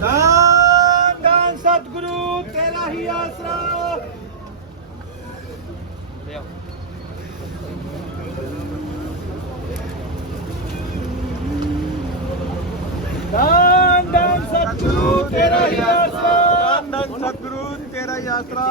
दान दान सतगुरु तेरा ही आसरा। दान दान सतगुरु तेरा ही आसरा। दान दान सतगुरु तेरा ही आसरा।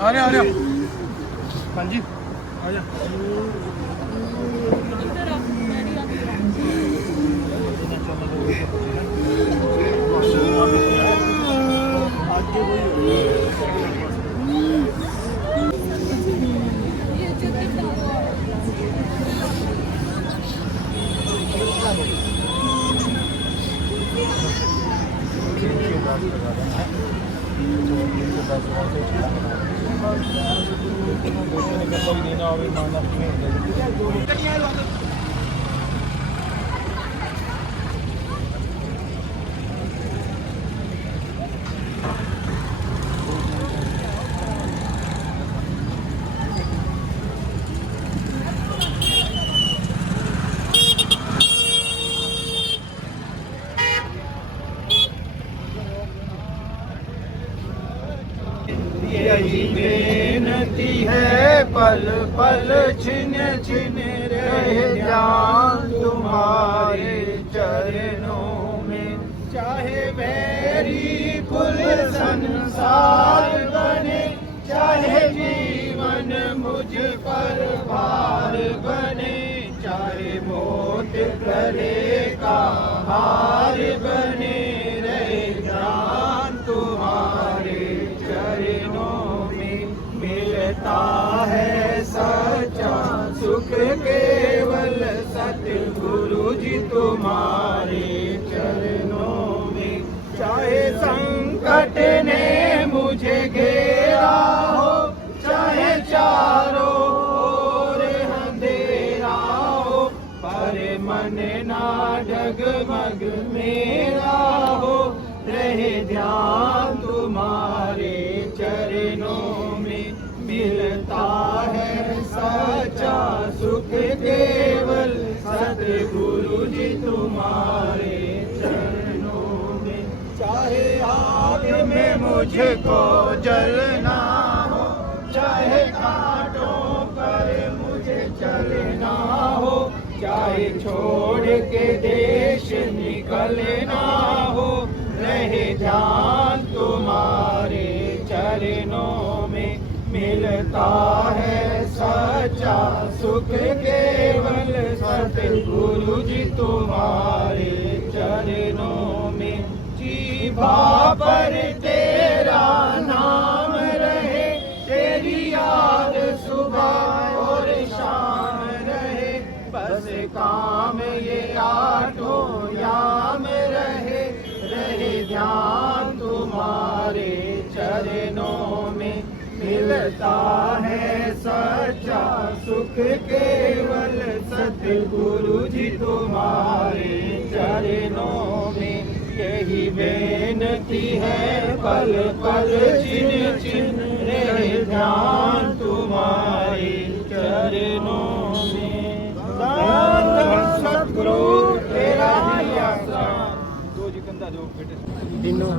आ रहा हाँ जी आ जा। यही बेनती है पल पल छिन छिन रहे ध्यान तुम्हारे चरणों में। चाहे वैरी कुल संसार बने, चाहे जीवन मुझ पर भार बने, चाहे मौत गले का हार बने, रहे ध्यान तुम्हारे चरणों में। मिलता है सच्चा सुख केवल सतगुरु जी तुम्हारे चरणों में। चाहे संकट ने मुझे घेरा हो, चाहे चारों ओर अंधेरा हो, पर मन ना डगमग मेरा हो, रहे ध्यान तुम्हारे चरणों में। मिलता है सच्चा सुख केवल सतगुरु जी तुम्हारे चरणों में। चाहे आग में मुझको जलना हो, चाहे कांटों पर मुझे चलना हो, चाहे छोड़ के देश निकलना हो, रहे ध्यान तुम्हारे चरणों में। मिलता है सच्चा सुख केवल सतगुरु जी तुम्हारे चरणों में। जीभा पर तेरा नाम रहे, तेरी याद सुबह और शाम रहे, बस काम ये आठों याम रहे, रहे ध्यान तुम्हारे चरणों में। मिलता है सच्चा सुख केवल सतगुरु जी तुम्हारे चरणों में यही बेनती है, पल पल छिन छिन रहे ध्यान तुम्हारे चरणों में। धन धन सतगुरु तेरा ही आसरा। दो जी कंधा जो बेटे तीनों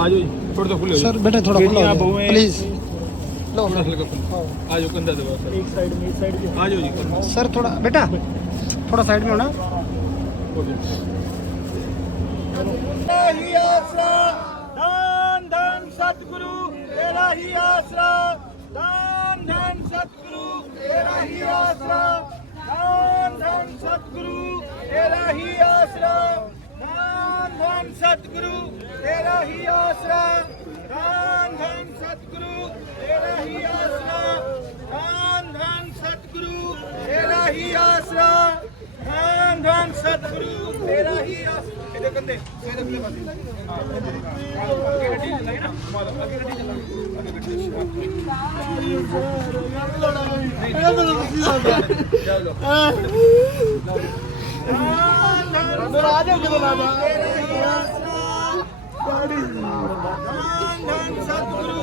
आज थोड़ा तो खुले सर बेटे थोड़ा खुला हो जाए, प्लीज लो आज कंधा दबा सर, एक साइड में आज जी सर थोड़ा बेटा थोड़ा साइड में होना। ही आसरा धन धन सतगुरु तेरा ही आसरा, धन धन सतगुरु तेरा ही आसरा, धन धन सतगुरु तेरा ही आसरा, धन धन सतगुरु तेरा ही आसरा, धन धन सतगुरु तेरा ही आसरा, धन धन सतगुरु तेरा ही आसरा, धन धन सतगुरु तेरा ही आसरा। इधर कंधे सीधे खुले पासे आगे गड्डी चलाई ना, आगे गड्डी चला, आगे गड्डी राजा के बना सतगुरु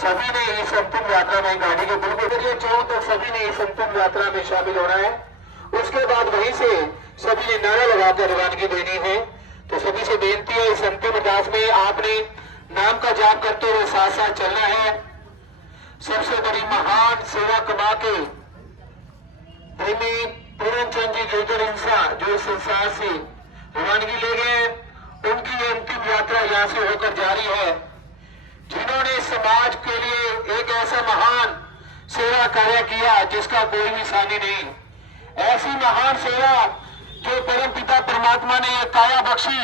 सभी ने इस अंतिम यात्रा में गाड़ी के बिल्कुल करिए चाहूं तो सभी ने इस अंतिम यात्रा में शामिल होना है। उसके बाद वहीं से सभी ने नारा लगाकर रवानगी देनी है। तो सभी से बेनती है, इस अंतिम अरदास में आपने नाम का जाप करते हुए साथ साथ चलना है। सबसे बड़ी महान सेवा कमा के प्रेमी पूरनचंद जी गिरधर इंसा जो इस संसार से रवानगी ले गए, उनकी ये अंतिम यात्रा यहाँ से होकर जारी है। जिन्होंने समाज के लिए एक ऐसा महान सेवा कार्य किया जिसका कोई भी सानी नहीं, ऐसी महान सेवा जो परम पिता परमात्मा ने ये काया बख्शी,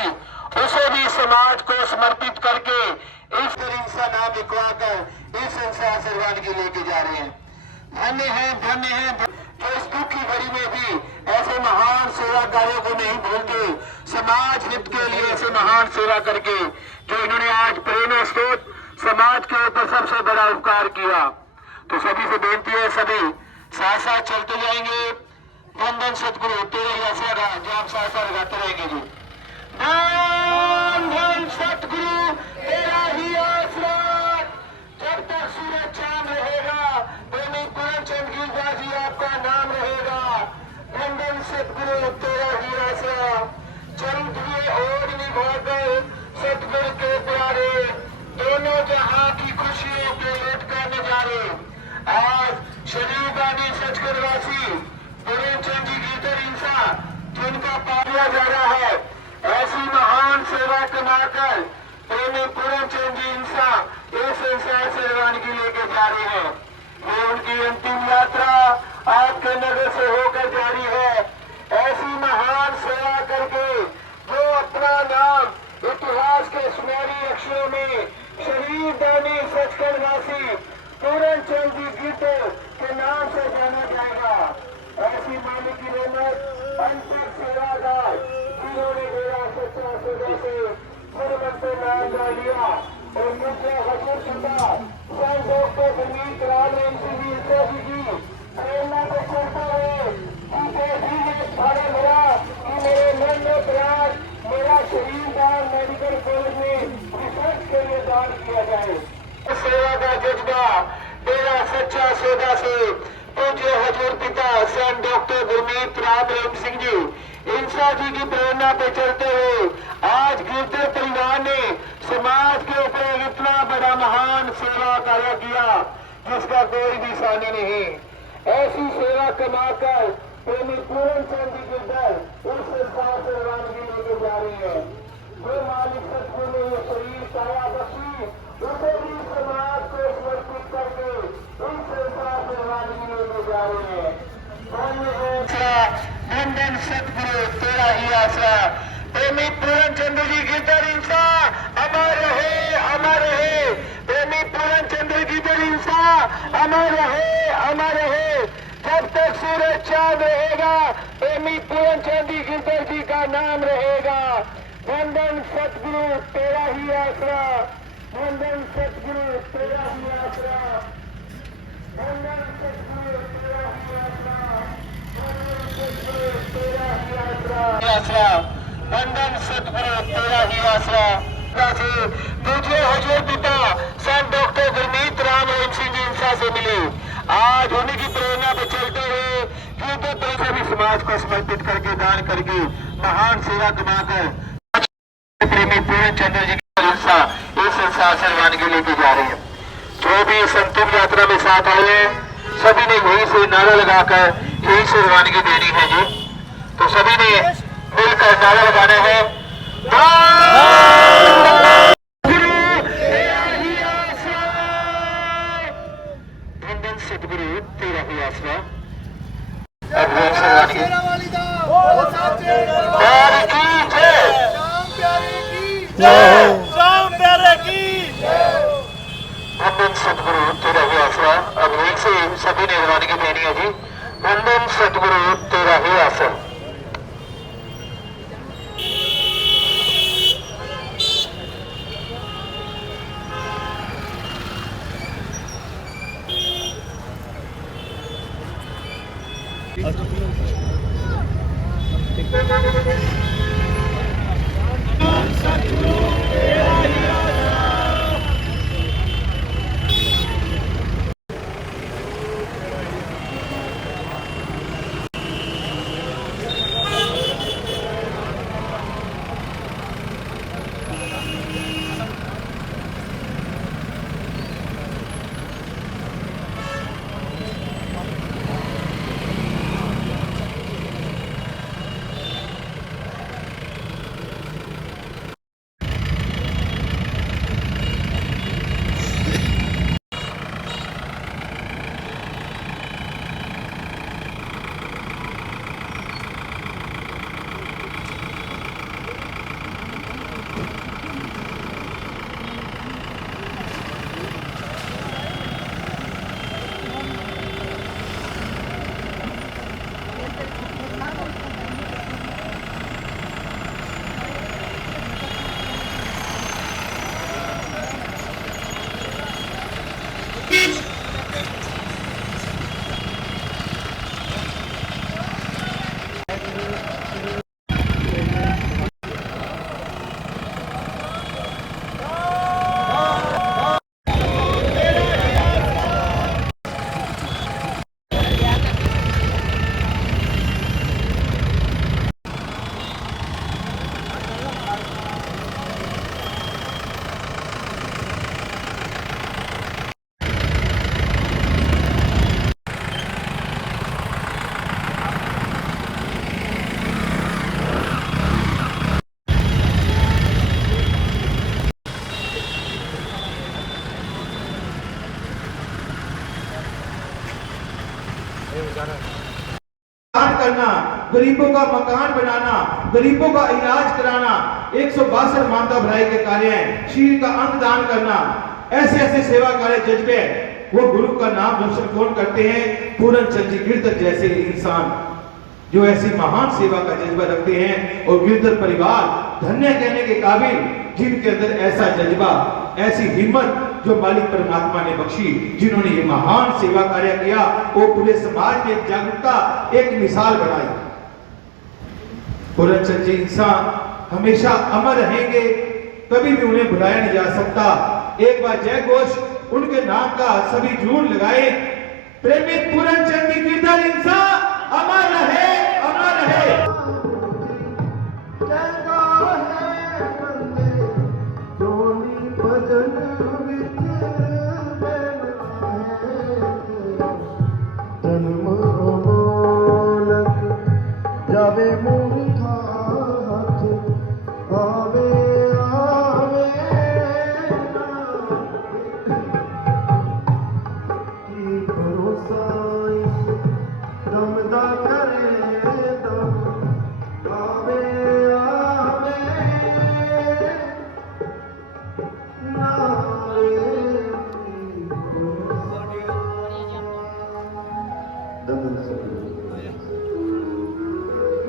उसे भी समाज को समर्पित करके इस इंसा नाम लिखवा कर इस संसार से रवानगी लेके जा रहे हैं। धन्य है जो इस दुख की घड़ी में भी ऐसे महान सेवा कार्यों को नहीं भूलते, समाज हित के लिए ऐसे महान सेवा करके जो इन्होंने आज प्रेरणा स्रोत समाज के ऊपर सबसे बड़ा उपकार किया। तो सभी से बेनती है, सभी साथ साथ चलते जाएंगे। धन धन सतगुरु तेरा ही आसरा, जो आप साथ साथ गाते रहेंगे जी। धन धन सतगुरु तेरा ही आसरा, जब तक सूरज चांद रहेगा प्रेमी पूरनचंद गिरधर जी आपका नाम रहेगा। धन धन सतगुरु तेरा ही आसरा, चंद हुए और निभाकर सतगुरु के प्यारे, दोनों जहां की खुशियों के लौट कर नजारे। आज शरीर दानी सचखंडवासी पूरनचंद जी गिरधर इंसा जिनका पाला जा रहा है, ऐसी महान सेवा कमाकर प्रेमी पूरनचंद जी इंसा इस संसार से रवानगी लेके जा रहे हैं। ये उनकी अंतिम यात्रा आपके नगर से होकर जारी है। ऐसी महान सेवा करके वो अपना नाम इतिहास के सुनहरी अक्षरों में शहीद दानी सचखंडवासी पूरनचंद जी गिरधर के नाम से जाना जाएगा। ऐसी मालिक की रहमत अंतिम सेवादार जिन्होंने मेरा सच्चा सौदा से गुरुमत से नाम ला लिया और मुझे हजूर पिता संत डॉक्टर गुरमीत राम सिंह जी की प्रेरणा को चलते हुए उनके भी भाड़ा मिला कि मेरे मन में प्रयास मेरा शहीद दान मेडिकल कॉलेज में रिसर्च के लिए दान किया जाए। सेवा का जज्बा मेरा सच्चा सौदा से पूज्य हजूर पिता संत डॉक्टर गुरमीत राम सिंह जी इंसा जी की प्रेरणा पे चलते हुए आज गिरधर परिवार ने समाज के ऊपर इतना बड़ा महान सेवा कार्य किया जिसका कोई भी सानी नहीं। ऐसी सेवा कमाकर प्रेमी पूरनचंद जी गिरधर उस संसार रही है। जो मालिक सतगुरु ने ये शरीर काया बख्शी, उसे भी समाज को समर्पित करके इस संसार से रवानगी लेके जा रहे हैं। धन धन सतगुरु तेरा ही आसरा। प्रेमी पूरन चंद्र जी गिरधर इंसान अमर रहे, अमर रहे। प्रेमी पूरन चंद्र गिरधर इंसान अमर रहे, अमर रहे। जब तक सूरज चांद रहेगा, प्रेमी पूरन चंद्र गिरधर जी का नाम रहेगा। धन धन सतगुरु तेरा ही आसरा, धन धन सतगुरु तेरा ही आसरा, धन धन सतगुरु तेरा ही आसरा, धन धन सतगुरु तेरा ही आसरा, धन धन सतगुरु तेरा ही आसरा। दूसरे हजूर पिता संत डॉक्टर गुरमीत राम रहीम सिंह जी इंसा से मिले। आज उन्हीं की प्रेरणा पर चलते हुए युद्ध परिसर भी समाज को समर्पित करके दान करके महान सेवा कमाकर प्रेमी पूर्ण चंद्र जी की इंसा इस संसार से रवानगी लेके जा रहे हैं। जो भी संतुल यात्रा में साथ आए हैं, सभी ने यहीं से नारा लगाकर यहीं से रवानगी देनी है जी। तो सभी ने मिलकर नारा लगाना है, सतगुरु तेरा ही आसरा। अब वो रवानगी वंदन सतगुरु तेरा ही आसरा। अब यहीं से सभी ने रवानगी देनी है जी। वंदन सतगुरु तेरा ही आसरा। करना, गरीबों का मकान बनाना, गरीबों का इलाज कराना, 162 मानता भलाई के कार्य हैं, शील का अंग दान करना, ऐसे ऐसे सेवा कार्य जज्बे वो गुरु का नाम रोशन कौन करते हैं? पूरन चंद जी गिरधर जैसे इंसान जो ऐसी महान सेवा का जज्बा रखते हैं। और गिरधर परिवार धन्य कहने के काबिल, जिनके अंदर ऐसा जज्बा, ऐसी हिम्मत जो मालिक परमात्मा ने बख्शी, जिन्होंने ये महान सेवा कार्य किया, वो पूरे समाज में जागरूकता एक मिसाल बनाई। पूरन चंद जी इंसान हमेशा अमर रहेंगे, कभी भी उन्हें भुलाया नहीं जा सकता। एक बार जय घोष उनके नाम का सभी जून लगाए। प्रेमित पूरन चंद जी गिरधर इंसान अमर रहे, अमर रहे। जावे मूर्खा हाथ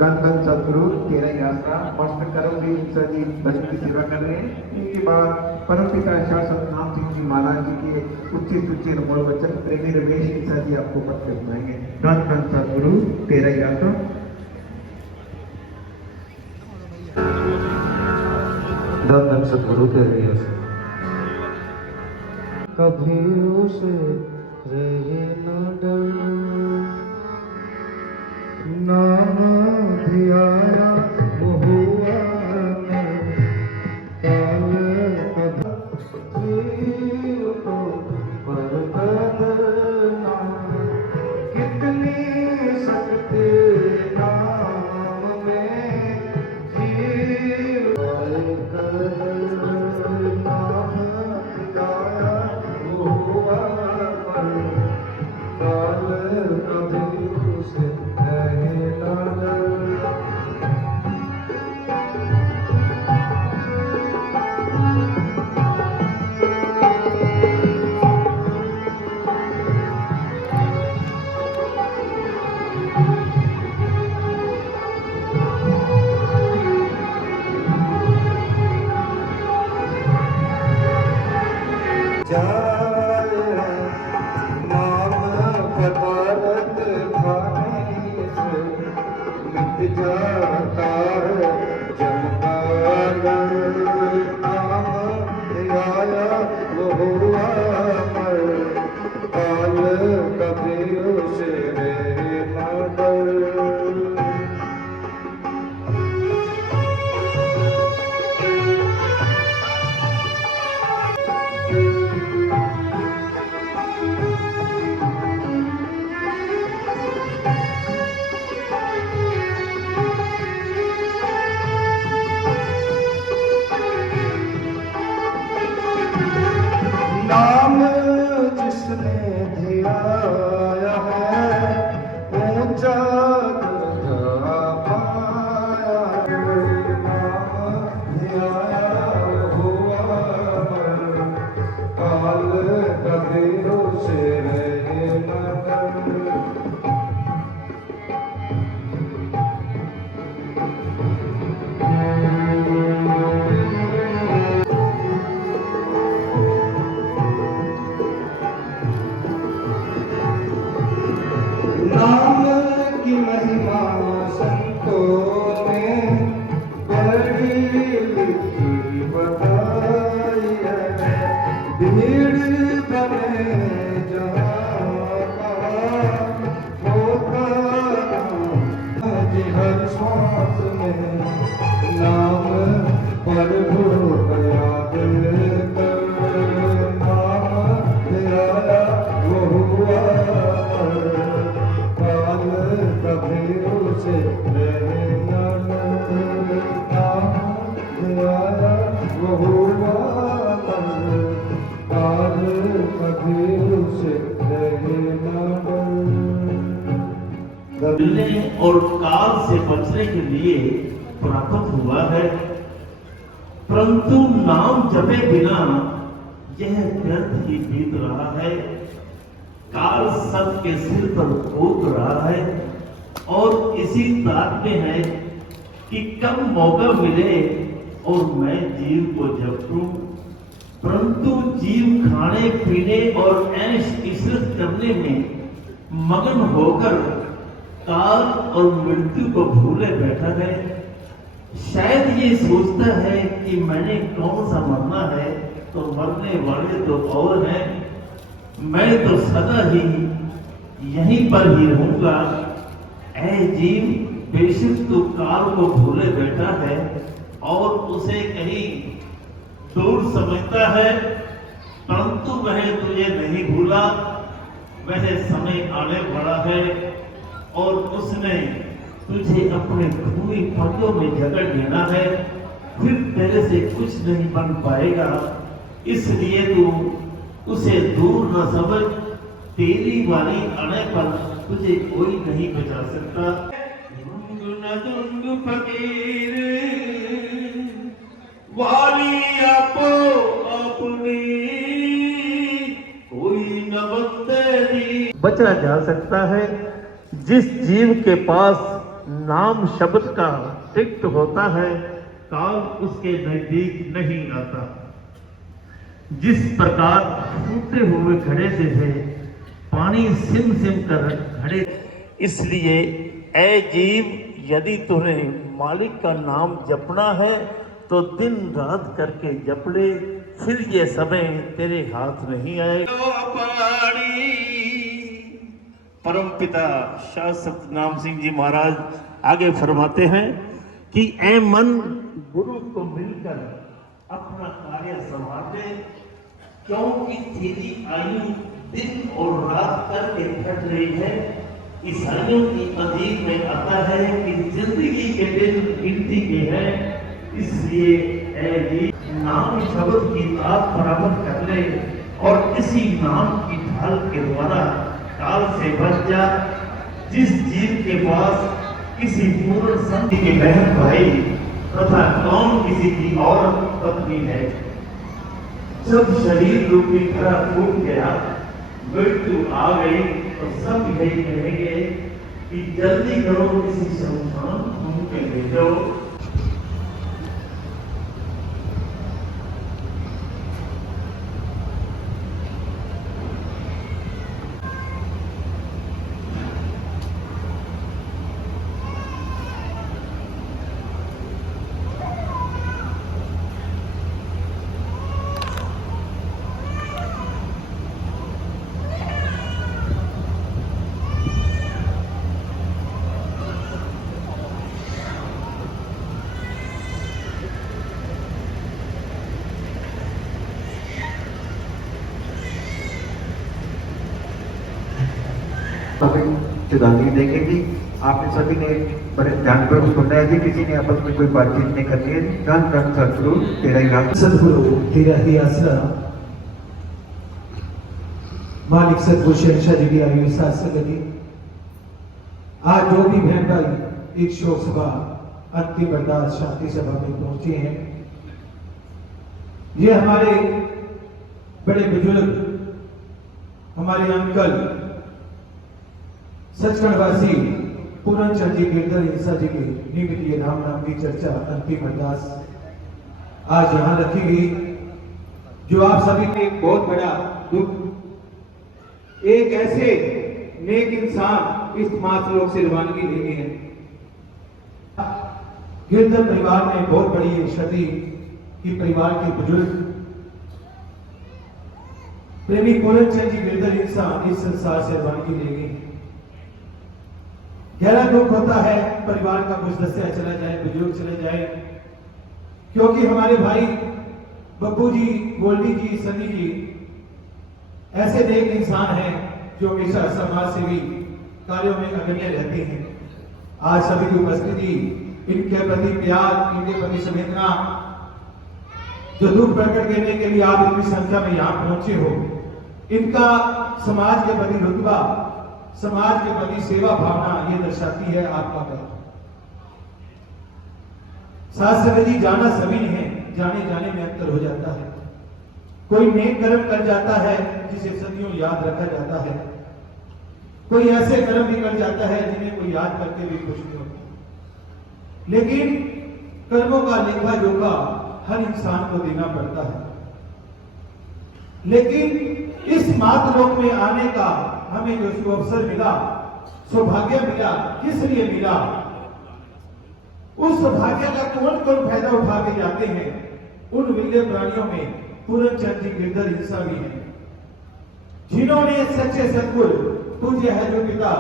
धन धन सतगुरु तेरा ही आसरा। मास्टर करमदीप सर जी भजन की सेवा कर रहे हैं। इनके बाद परमपिता शासक नाम सिंह जी महाराज जी के उच्चे सुच्चे नमोल वचन प्रेमी रमेश सर जी आपको पद कर सुनाएंगे। धन धन सतगुरु तेरा ही आसरा। धन धन सतगुरु तेरा ही आसरा। कभी उसे रहे न डर, नाम धियाया वो हुआ काल जीव को पर बदलना। कितनी शक्ति नाम में जीव नाम धियाया वो हुआ काल कभी उसे रहे न डर। जाए नाम पदार्थ खाने से मिट जाता है जमकाल। नाम आया वो हुआ मर, काल कभी उसे रहे न डर। नाम जिसने धियाया है ऊंचा दर्जा पाया। नाम धियाया हुआ मर, काल कभी उसे रहे न डर। नाम की महिमा संतों ने बड़ी लिखी बताई है। भीड़ बने जहाँ का होता नाम, हर श्वास में नाम प्रभु का याद कर। नाम धियाया वो हुआ काल कभी उसे रहे न डर। नाम धियाया वो हुआ काल कभी उसे रहे न डर। मिलने और काल से बचने के लिए प्राप्त हुआ है, परंतु नाम जपे बिना यह व्यर्थ ही बीत रहा है। काल सबके सिर पर कूद रहा है और इसी ताक में है कि कब मौका मिले और मैं जीव को जपूं, परंतु जीव खाने पीने और ऐश इशरत करने में मगन होकर काल और मृत्यु को भूले बैठा है। शायद ये सोचता है कि मैंने कौन सा मरना है, तो मरने वाले तो और हैं, मैं तो सदा ही यहीं पर ही रहूंगा। ऐ जीव, बेशक तू काल को भूले बैठा है और उसे कहीं दूर समझता है, परंतु वह तुझे नहीं भूला। वह समय आने वाला है और उसने तुझे अपने भूमि पदों में जकड़ लेना है, फिर तेरे से कुछ नहीं बन पाएगा। इसलिए तू उसे दूर न समझ, तेरी वाली आने पर तुझे कोई नहीं बचा सकता। फकीर वाली आपो अपनी कोई न बंदे दी। बचा जा सकता है जिस जीव के पास नाम शब्द का तिक्त होता है, काल उसके नजदीक नहीं आता। जिस प्रकार फूटे हुए घड़े से है पानी सिम सिम कर घड़े, इसलिए ऐ जीव, यदि तुम्हें मालिक का नाम जपना है तो दिन रात करके जप ले, फिर ये समय तेरे हाथ नहीं आएगा। परम पिता शाह सतनाम सिंह जी महाराज आगे फरमाते हैं कि ऐ मन, गुरु को मिलकर अपना कार्य संभाल दे, क्योंकि तेरी आयु दिन और रात करके घट रही है। ईसाइयों की अजीब में आता है कि जिंदगी के दिन गिनती के हैं, इसलिए ऐ जी नाम शब्द की बात प्राप्त कर ले और इसी नाम की ढाल के द्वारा काल से बच जा। जिस जीव के पास किसी पूर्ण संत के बहन भाई तथा कौन किसी की और पत्नी है, जब शरीर रूपी घड़ा टूट गया, मृत्यु आ गई, तो सब यही कहेंगे कि जल्दी करो, किसी शमशान भूमि पे भेजो। श्रद्धांजलि देंगे कि आपने सभी ने बड़े ध्यानपूर्वक सुनना है जी, किसी ने आपस में कोई बातचीत नहीं करनी है। धन धन सतगुरु तेरा ही आसरा, सतगुरु तेरा ही आसरा। मालिक सतगुरु शहंशाह जी की आयु साथ सगती। आज जो भी बहन भाई एक शोक सभा अंतिम अरदास शांति सभा में पहुंचे हैं, ये हमारे बड़े बुजुर्ग, हमारे अंकल सचखंडवासी पूरन चंद जी गिरधर हिंसा जी के निमित्त राम नाम की चर्चा अंतिम अरदास आज यहां रखी गई, जो आप सभी के एक बहुत बड़ा दुख, एक ऐसे नेक इंसान इस मातलोक से रवानगी लेनी है। गिरधर परिवार ने बहुत बड़ी क्षति की, परिवार के बुजुर्ग प्रेमी पूरन चंद जी गिरधर इंसान इस संसार से रवानगी ले गई। गहरा दुख होता है परिवार का कुछ सदस्य चला जाए, बुजुर्ग चले जाए, क्योंकि हमारे भाई बब्बू जी, गोल्डी जी, सनी जी ऐसे नेक इंसान हैं जो हमेशा समाज सेवी कार्यों में अग्रणी रहते हैं। आज सभी की उपस्थिति, इनके प्रति प्यार, इनके प्रति संवेदना, जो दुख प्रकट करने के लिए आप इतनी संख्या में यहाँ पहुंचे हो, इनका समाज के प्रति रुतबा, समाज के प्रति सेवा भावना ये दर्शाती है आपका प्यार। साथ संगत जी, जाना सभी है, जाने जाने में अंतर हो जाता है। कोई नेक कर्म कर जाता है जिसे सदियों याद रखा जाता है, कोई ऐसे कर्म भी कर जाता है जिन्हें कोई याद करके भी खुश नहीं होता। लेकिन कर्मों का लेखा जोखा हर इंसान को देना पड़ता है। लेकिन इस मातलोक में आने का हमें जो अवसर मिला, सौभाग्य मिला, किस लिए मिला, उस सौभाग्य का कौन कौन फायदा उठा के जाते हैं, उन विरले प्राणियों में पूरन चंद जी गिरधर हिंसा भी है, जिन्होंने सच्चे सतगुरु पूज्य है जो पिता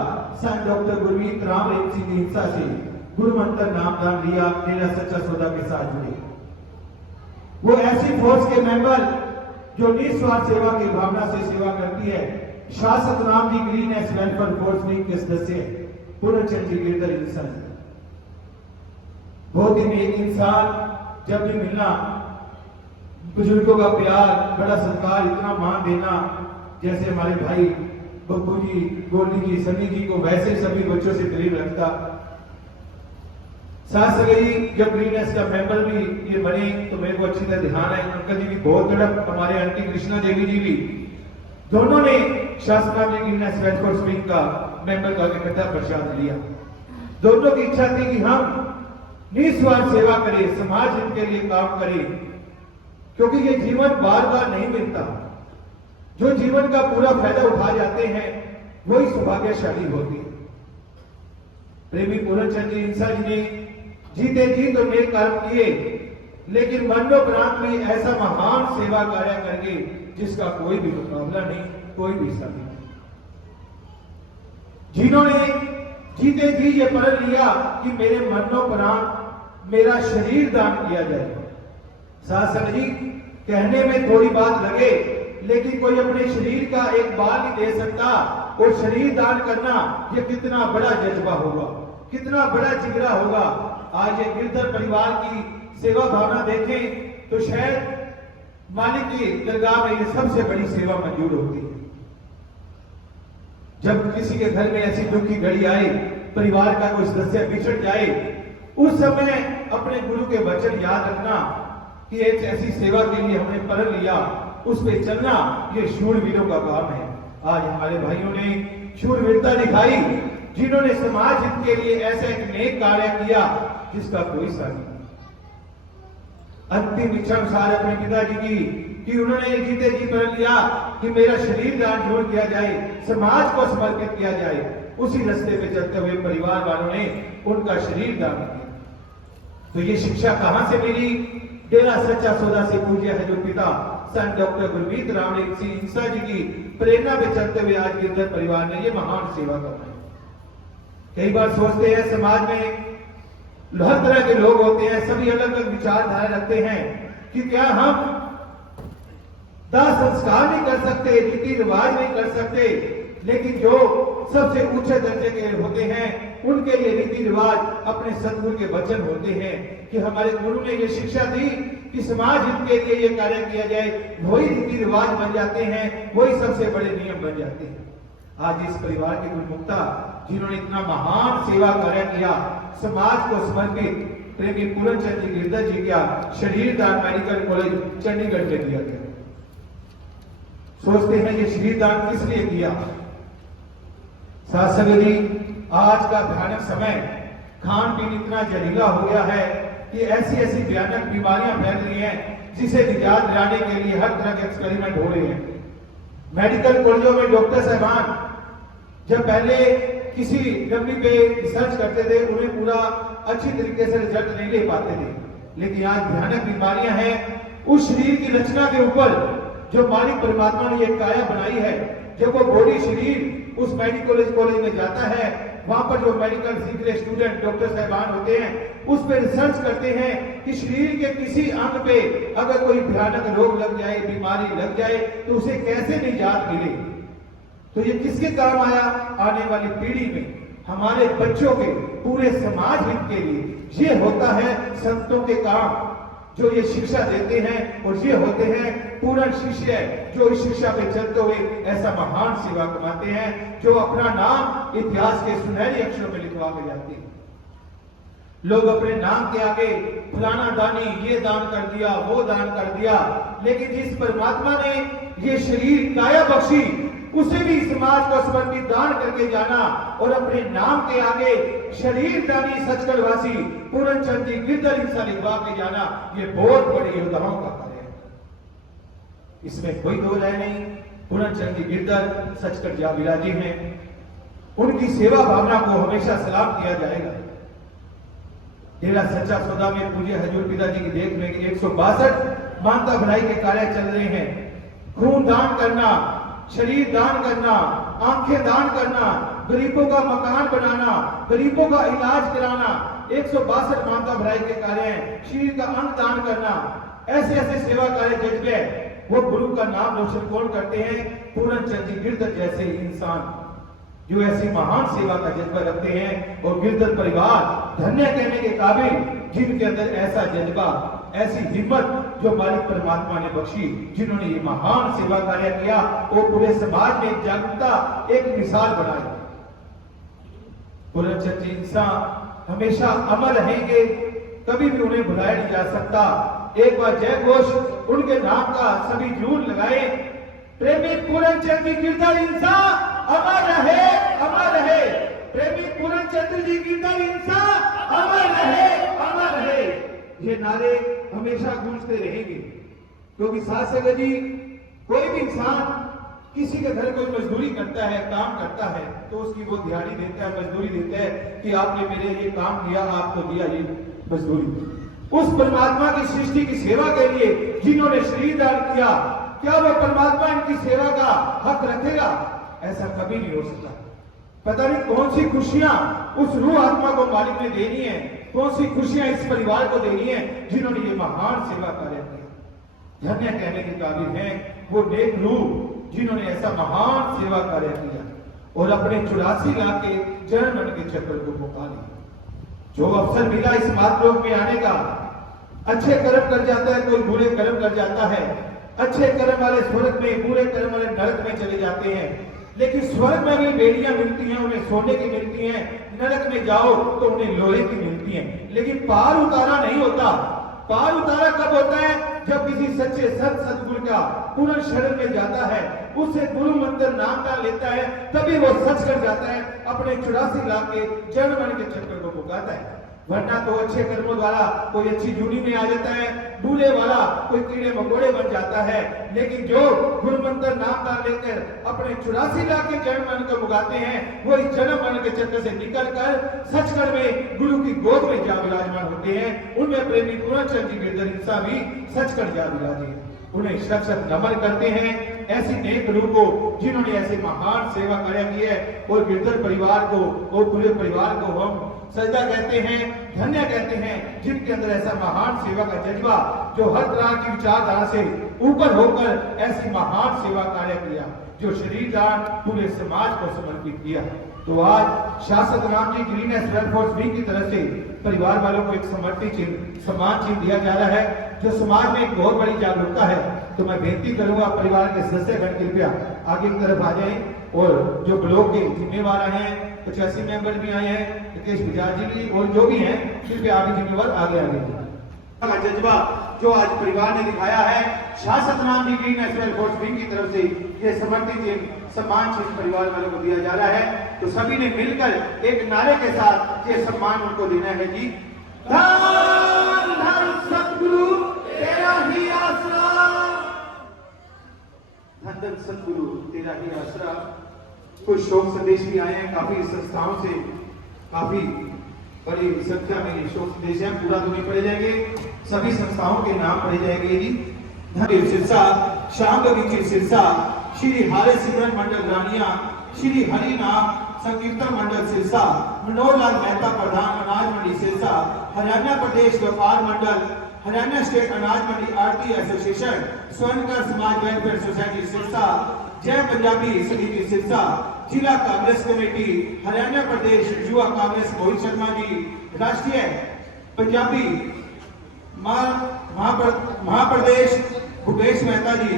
संत डॉक्टर गुरमीत राम रेम सिंह हिंसा से गुरु मंत्र नामदान लिया, मेरा सच्चा सौदा के साथ जुड़े। वो ऐसी फोर्स के मेंबर जो निस्वार्थ सेवा की भावना से सेवा करती है, शासक Ram ji green S welfare force wing के सदस्य पूरन चंद जी गिरधर इंसान, बहुत ही नेक इंसान। जब भी मिलना, बुजुर्गों का प्यार, बड़ा सत्कार, इतना मान देना, जैसे हमारे भाई बब्बू जी, गोल्डी जी, सनी जी को वैसे सभी बच्चों से प्रेम रखता। साथ संगत जी, जब ग्रीन एस का मेंबर भी ये बने तो मेरे को अच्छी तरह ध्यान है, अंकल जी भी बहुत बड़ा, हमारे आंटी कृष्णा देवी जी भी, दोनों ने शासका में ग्रीन एस वेलफेयर विंग का मेंबर का इकट्ठा प्रसाद लिया। दोनों की इच्छा थी कि हम निस्वार्थ सेवा करें, समाज हित के लिए काम करें, क्योंकि ये जीवन बार बार नहीं मिलता। जो जीवन का पूरा फायदा उठा जाते हैं वही सौभाग्यशाली होते हैं। प्रेमी पूरनचंद जी इंसा जी ने जीते जी तो नेक कर्म किए, लेकिन मरणोपरांत में ऐसा महान सेवा कार्य करके जिसका कोई भी मुकाबला नहीं, कोई भी साथी नहीं। जिन्होंने जीते जी ये प्रण लिया कि मेरे मरणोपरांत मेरा शरीर दान किया जाए। साथ जी कहने में थोड़ी बात लगे, लेकिन कोई अपने शरीर का एक बाल नहीं दे सकता, और शरीर दान करना ये कितना बड़ा जज्बा होगा, कितना बड़ा जिगरा होगा। आज ये गिरधर परिवार की सेवा भावना देखें तो शायद मालिक की दरगाह में ये सबसे बड़ी सेवा मंजूर होती है। जब किसी के घर में ऐसी दुख की घड़ी आए, परिवार का कोई सदस्य बिछड़ जाए, उस समय अपने गुरु के वचन याद रखना कि एक ऐसी सेवा के लिए हमने प्रण लिया, उस पे चलना ये शूरवीरों का काम है। आज हमारे भाइयों ने शूरवीरता दिखाई, जिन्होंने समाज हित के लिए ऐसा एक नेक कार्य किया जिसका कोई साथी नहीं। अंतिम इच्छा अनुसार अपने पिताजी की कि उन्होंने जीते जी प्रण लिया कि मेरा शरीर दान जरूर किया जाए, समाज को समर्पित किया जाए। उसी रास्ते पे चलते हुए परिवार वालों ने उनका शरीर दान किया। तो ये शिक्षा कहां से मिली? डेरा सच्चा सौदा से पूज्य है जो पिता संत डॉक्टर गुरमीत राम सिंह इंसा जी की प्रेरणा पे चलते हुए आज गिरधर परिवार ने ये महान सेवा करना है। कई बार सोचते हैं समाज में हर तरह के लोग होते हैं, सभी अलग अलग विचारधारा रखते हैं कि क्या हम दाह संस्कार नहीं कर सकते, रीति रिवाज नहीं कर सकते, लेकिन जो सबसे ऊंचे दर्जे के होते हैं उनके लिए रीति रिवाज अपने सतगुरु के वचन होते हैं कि हमारे गुरु ने ये शिक्षा दी कि समाज हित के लिए ये कार्य किया जाए, वही रीति रिवाज बन जाते हैं, वही सबसे बड़े नियम बन जाते हैं। आज इस परिवार के गुरुमुक्ता जिन्होंने इतना महान सेवा कार्य किया, समाज को समर्पित प्रेमी पूरनचंद जी गिरधर जी का शरीर दान मेडिकल कॉलेज चंडीगढ़ में दिया गया। सोचते हैं ये शरीर दान किस लिए किया? साथ जी आज का भयानक समय, खान पीन इतना जहरीला हो गया है कि ऐसी ऐसी भयानक बीमारियां फैल रही हैं जिसे निजात दिलाने के लिए हर तरह के एक्सपेरिमेंट हो रहे हैं। मेडिकल कॉलेजों में डॉक्टर साहबान जब पहले किसी बीमारी पे रिसर्च करते थे, उन्हें पूरा अच्छी तरीके से रिजल्ट नहीं ले पाते थे, लेकिन आज भयानक बीमारियां हैं। उस शरीर की रचना के ऊपर जो मालिक परमात्मा ने एक काया बनाई है, जब वो बॉडी शरीर उस मेडिकल कॉलेज में जाता है, वहां पर जो मेडिकल सीख रहे स्टूडेंट डॉक्टर साहबान होते हैं उस पर रिसर्च करते हैं कि शरीर के किसी अंग पे अगर कोई भयानक रोग लग जाए, बीमारी लग जाए, तो उसे कैसे निजात मिले। तो ये किसके काम आया? आने वाली पीढ़ी में हमारे बच्चों के, पूरे समाज हित के लिए ये होता है संतों के काम जो ये शिक्षा देते हैं, और ये होते हैं पूर्ण शिष्य जो इस शिक्षा पे चलते हुए ऐसा महान सेवा कमाते हैं, जो अपना नाम इतिहास के सुनहरे अक्षरों में लिखवा के जाते हैं। लोग अपने नाम के आगे फलाना दानी ये दान कर दिया, वो दान कर दिया, लेकिन जिस परमात्मा ने ये शरीर काया बख्शी, उसे भी समाज को समर्पित दान करके जाना और अपने नाम के आगे शरीर दानी सचखंड वासी पूरनचंद जी गिरधर इंसा लिखवा के जाना, ये बहुत बड़ी योद्धाओं का कार्य है। इसमें कोई दो राय नहीं। पूरनचंद जी गिरधर सचखंड जा विराजी हैं, उनकी सेवा भावना को हमेशा सलाम किया जाएगा। डेरा सच्चा सौदा में पूज्य हजूर पिताजी की देख में 162 मानता भलाई के कार्य चल रहे हैं। खून दान करना, शरीर दान करना, आंखें दान करना, गरीबों का मकान बनाना, गरीबों का इलाज कराना, 162 मानता भलाई के कार्य हैं। शरीर का अंग दान करना, ऐसे ऐसे सेवा कार्य जज्बे, वो गुरु का नाम रोशन कौन करते हैं? पूरनचंद जी गिरधर जैसे इंसान जो ऐसी महान सेवा का जज्बा रखते हैं। और गिरधर परिवार धन्य कहने के काबिल, जिनके अंदर ऐसा जज्बा, ऐसी हिम्मत जो मालिक परमात्मा ने बख्शी, जिन्होंने ये महान सेवा कार्य किया, वो पूरे समाज में जागरूकता एक मिसाल बनाई। पूरनचंद जी इंसान हमेशा अमर रहेंगे, कभी भी उन्हें भुलाया नहीं जा सकता। एक बार जय घोष उनके नाम का सभी जरूर लगाए। प्रेमी पूरनचंद जी गिरधर इंसान अमर रहे, अमर रहे। प्रेमी पूर्ण चंद्र जी की दर इंसान अमर रहे, अमर रहे। ये नारे हमेशा गूंजते रहेंगे, क्योंकि साथ संगत जी, कोई भी इंसान किसी के घर कोई मजदूरी करता है, काम करता है, तो उसकी वो दिहाड़ी देता है, मजदूरी देता है कि आपने मेरे ये काम किया, आपको दिया ये मजदूरी। उस परमात्मा की सृष्टि की सेवा के लिए जिन्होंने शरीर दान किया, क्या वो परमात्मा इनकी सेवा का हक रखेगा? ऐसा कभी नहीं हो सकता। पता नहीं कौन सी खुशियां उस रूह आत्मा को मालिक ने देनी है, कौन सी खुशियां इस परिवार को देनी है जिन्होंने ये महान सेवा कार्य किया। धन्य कहने के काबिल हैं वो नेक रूह जिन्होंने ऐसा महान सेवा कार्य किया और अपने 84 लाख के जन्म मन के चक्र को मुका लिया। जो अवसर मिला इस मातृलोक में आने का, अच्छे कर्म कर जाता है, कोई बुरे कर्म कर जाता है। अच्छे कर्म वाले स्वर्ग में, बुरे कर्म वाले नरक में चले जाते हैं। लेकिन स्वर्ग में भी बेड़ियां मिलती हैं, उन्हें सोने की मिलती हैं। नरक में जाओ तो उन्हें लोहे की मिलती हैं। लेकिन पार उतारा नहीं होता। पार उतारा कब होता है? जब किसी सच्चे संत सतगुरु का पूर्ण शरण में जाता है, उससे गुरु मंत्र नाम का लेता है, तभी वो सच कर जाता है, अपने 84 लाख के जन्म मन के चक्कर को मुकाता है। वरना तो अच्छे कर्मों द्वारा कोई अच्छी जूनी में आ जाता है, बूढ़े वाला कोई कीड़े मकोड़े बन जाता है। लेकिन जो गुरु मंत्र नाम का लेकर अपने 84 लाख के जन्म मन को मुकाते हैं, वो इस जन्म मन के चक्कर से निकलकर सचखंड में गुरु की गोद में जा विराजमान होते हैं। उनमें प्रेमी पूर्ण चंद जी गिरधर इंसान भी सचखंड जा विराजे, उन्हें शत शत नमन करते हैं। ऐसी नेक रूह को जिन्होंने ऐसे महान सेवा कार्य की है, और गिरधर परिवार को और पूरे परिवार को हम सजदा कहते हैं, धन्य कहते हैं, जिनके अंदर ऐसा महान सेवा का जज्बा, जो हर तरह की विचारधारा से ऊपर होकर ऐसी महान सेवा कार्य किया, जो शरीर दान पूरे समाज को समर्पित किया। तो आज शासक Ram ji green welfare force wing की तरफ से परिवार वालों को एक समर्पित चिन्ह, सम्मान चिन्ह दिया जा रहा है, जो समाज में एक बहुत बड़ी जागरूकता है। तो मैं बेनती करूंगा परिवार के सदस्यगण कृपया आगे की तरफ आ जाएं, और जो ब्लॉक के जिम्मेवार आए हैं, 85 मेंबर भी आए हैं, नितेश बजाज जी भी, और जो भी हैं कृपया आगे जिम्मेवार आगे का जज्बा जो आज परिवार ने दिखाया है, शासक Ram ji green welfare force wing की तरफ से ये समर्पित चिन्ह, सम्मान चिन्ह परिवार वालों को दिया जा रहा है। तो सभी ने मिलकर एक नारे के साथ ये सम्मान उनको देना है जी। धन धन सतगुरु तेरा ही आसरा, धन धन सतगुरु तेरा ही आसरा। कुछ शोक संदेश भी आए हैं, काफी संस्थाओं से काफी बड़ी संख्या में शोक संदेश है, पूरा तो नहीं पढ़े जाएंगे, सभी संस्थाओं के नाम पढ़े जाएंगे जी। धनदेव सिरसा, श्याम बगीचे सिरसा, श्री हारे सिमरन मंडल रानिया, श्री हरि नाम संकीर्तन मंडल सिरसा, मनोहर लाल मेहता प्रधान अनाज मंडी सिरसा, हरियाणा प्रदेश व्यापार मंडल, हरियाणा स्टेट अनाज मंडी आरती एसोसिएशन, स्वर्णकर समाज वेलफेयर सोसाइटी सिरसा, जय पंजाबी समिति सिरसा, जिला कांग्रेस कमेटी, हरियाणा प्रदेश युवा कांग्रेस मोहित शर्मा जी, राष्ट्रीय पंजाबी महाप्रदेश भूपेश मेहता जी,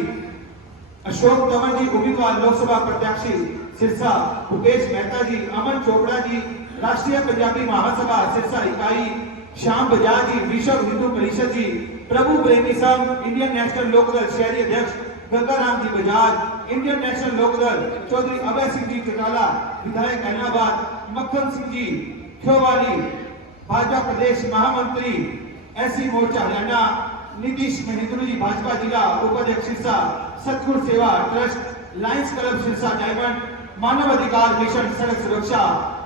अशोक तंवर जी उम्मीदवार लोकसभा प्रत्याशी सिरसा भूपेश मेहता जी, अमन चोपड़ा जी राष्ट्रीय पंजाबी महासभा सिरसा इकाई, श्याम बजाज जी विश्व हिंदू परिषद जी, प्रभु प्रेमी संघ इंडियन नेशनल लोकदल शहरी अध्यक्ष गंगाराम जी बजाज, इंडियन नेशनल लोकदल चौधरी अभय सिंह जी चौटाला विधायक ऐनाबाद, मक्खन सिंह जी ख्योवाली भाजपा प्रदेश महामंत्री एससी मोर्चा हरियाणा, नीतीश महिंद्रू जी भाजपा जिला उपाध्यक्ष Sirsa, Satguru Seva trust Lions Club Sirsa diamond, मानव अधिकार मिशन सड़क सुरक्षा,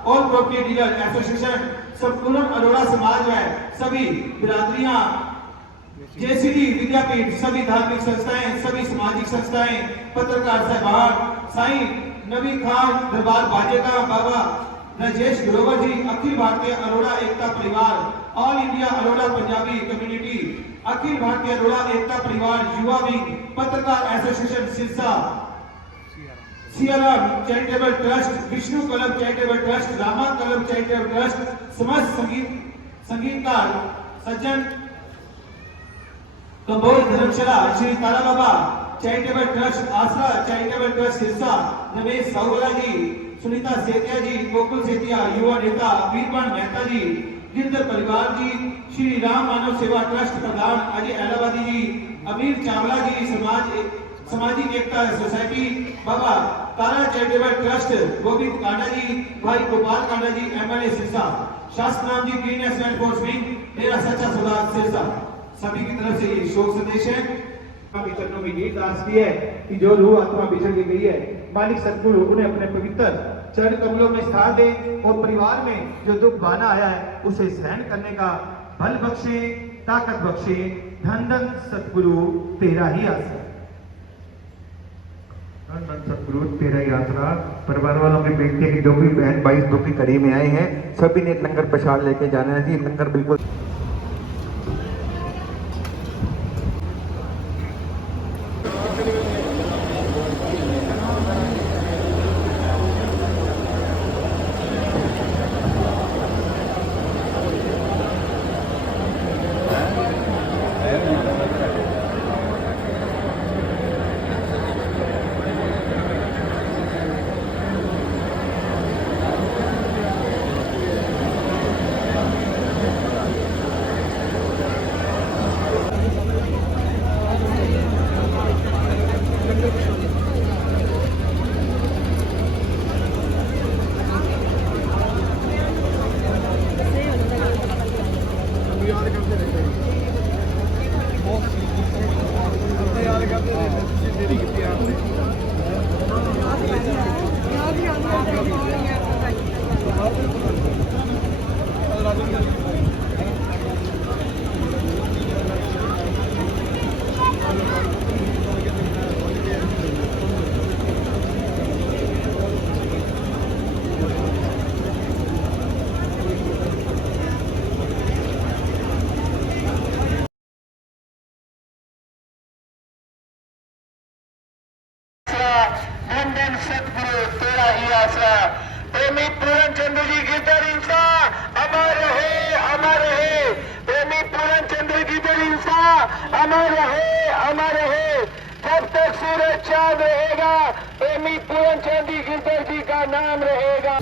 ऑल प्रॉपर्टी डीलर एसोसिएशन, संपूर्ण अरोड़ा समाज है, सभी बिरादरियां, जेसीडी विद्यापीठ, सभी धार्मिक संस्थाएं, सभी सामाजिक संस्थाएं, पत्रकार साहबान, साईं नबी खान दरबार बाजेगा बाबा राजेश ग्रोवर जी, अखिल भारतीय अरोड़ा एकता परिवार, all India Arora Punjabi community, अखिल भारतीय अरोड़ा एकता परिवार युवा विंग, पत्रकार association Sirsa, Siyaram charitable trust, Vishnu club charitable trust, Rama club charitable trust, समस्त संगीतकार सज्जन कंबोज धर्मशाला, Shri Tara Baba charitable trust, Aasra charitable trust Sirsa, Ramesh Sahula ji, Sunita Setia ji, Gokul Setia युवा नेता, वीरपान मेहता जी, गिरधर परिवार जी, श्री राम मानव सेवा ट्रस्ट प्रधान अजय एलाबादी जी, अमीर चावला जी, सामाजिक एकता सोसाइटी, बाबा तारा चैरिटेबल ट्रस्ट गोविंद कांडा जी, भाई गोपाल कांडा जी, एमएलए सिरसा, शास्त्र नाम जी, ग्रीन एसमेंट फॉर स्विंग, मेरा सच्चा सौदा सिरसा, सभी की तरफ से ये शोक संदेश है। के चरणों में ये अरदास की है कि जो रूह आत्मा बिछड़ के गई है, मालिक सतगुरु उन्हें अपने पवित्र चरण कमलों में स्थान दे और परिवार में जो दुख बाना आया है उसे सहन करने का बल बख्शे, ताकत बख्शे। धन धन सतगुरु तेरा ही आसरा। धन धन सतगुरु तेरा ही आसरा। परिवार वालों की बेनती है कि जो भी बहन भाई इस दुख की कड़ी में आए हैं सभी ने लंगर प्रसाद लेके जाना है जी। लंगर बिल्कुल धन धन सतगुरु तेरा ही आसरा। प्रेमी पूरन चंद्र जी गिरधर इंसा अमर रहे, अमर रहे। प्रेमी पूरन चंद्र गिरधर इंसा अमर रहे, अमर रहे। जब तक सूरज चांद रहेगा प्रेमी पूरन चंद्र गिरधर जी का नाम रहेगा।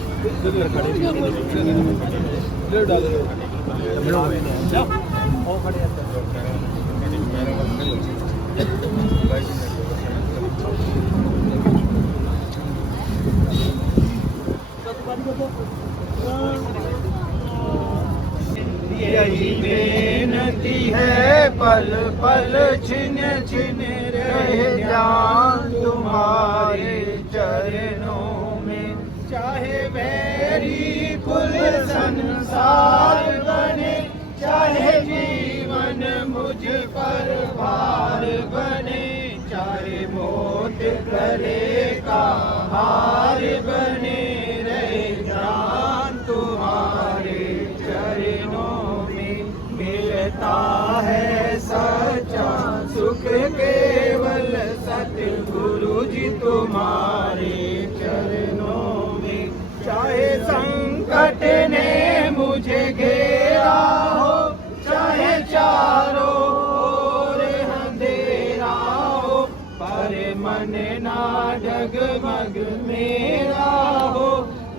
यही बेनती है पल पल छिन छिन रहे ध्यान तुम्हारे चरणों में। चाहे वैरी कुल संसार बने, चाहे जीवन मुझ पर भार बने, चाहे मौत गले का हार बने, रहे ध्यान तुम्हारे चरणों में। मिलता है सच्चा सुख केवल सतगुरु जी तुम्हारे चरणों में। चाहे संकट ने मुझे घेरा हो, चाहे चारों ओर अंधेरा हो, पर मन ना डगमग मेरा हो,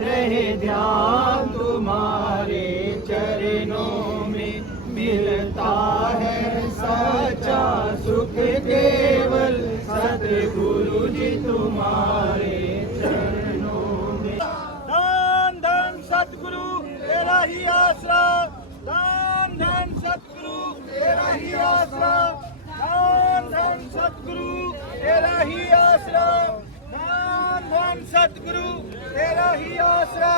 रहे ध्यान तुम्हारे चरणों में। मिलता है सच्चा सुख केवल सतगुरु जी तुम्हारे चरणों में। धन धन सतगुरु तेरा ही आसरा। धन धन सतगुरु तेरा ही आसरा। धन धन सतगुरु तेरा ही आसरा। धन धन सतगुरु तेरा ही आसरा।